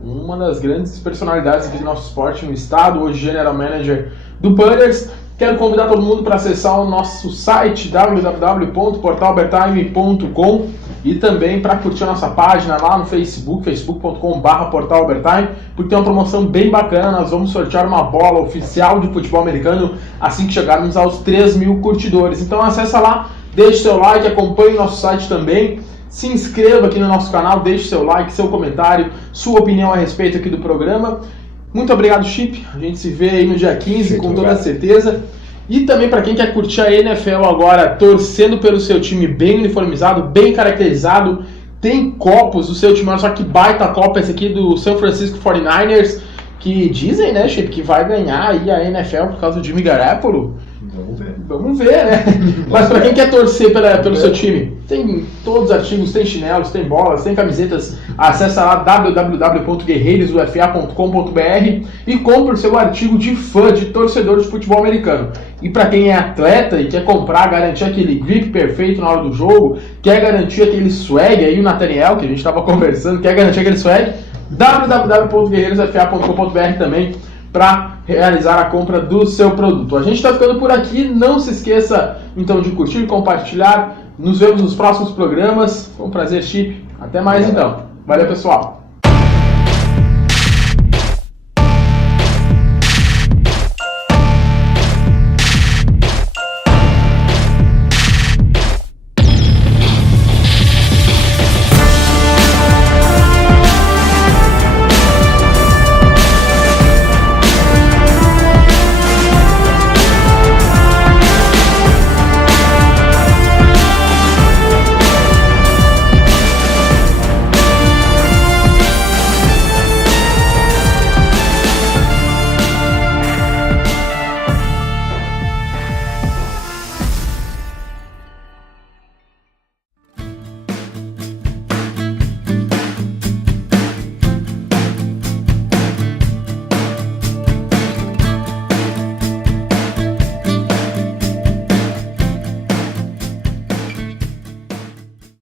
uma das grandes personalidades aqui do nosso esporte no estado, hoje General Manager do Butters. Quero convidar todo mundo para acessar o nosso site www.portalovertime.com e também para curtir a nossa página lá no Facebook, facebook.com/portalovertime, porque tem uma promoção bem bacana. Nós vamos sortear uma bola oficial de futebol americano assim que chegarmos aos 3.000 curtidores. Então acessa lá, deixe seu like, acompanhe o nosso site também, se inscreva aqui no nosso canal, deixe seu like, seu comentário, sua opinião a respeito aqui do programa. Muito obrigado, Chip. A gente se vê aí no dia 15, com toda certeza. E também para quem quer curtir a NFL agora, torcendo pelo seu time bem uniformizado, bem caracterizado, tem copos do seu time. Olha só que baita copa esse aqui do San Francisco 49ers, que dizem, né, Chip, que vai ganhar aí a NFL por causa do Jimmy Garoppolo. Vamos ver. Vamos ver, né? Mas para quem quer torcer pelo seu time, tem todos os artigos, tem chinelos, tem bolas, tem camisetas. Acesse lá www.guerreirosufa.com.br e compre o seu artigo de fã, de torcedor de futebol americano. E para quem é atleta e quer comprar, garantir aquele grip perfeito na hora do jogo, quer garantir aquele swag aí, o Nathaniel, que a gente estava conversando, quer garantir aquele swag, www.guerreirosufa.com.br também, para realizar a compra do seu produto. A gente está ficando por aqui, não se esqueça então de curtir, compartilhar, nos vemos nos próximos programas. Foi um prazer, Chip. Até mais então. Valeu, pessoal.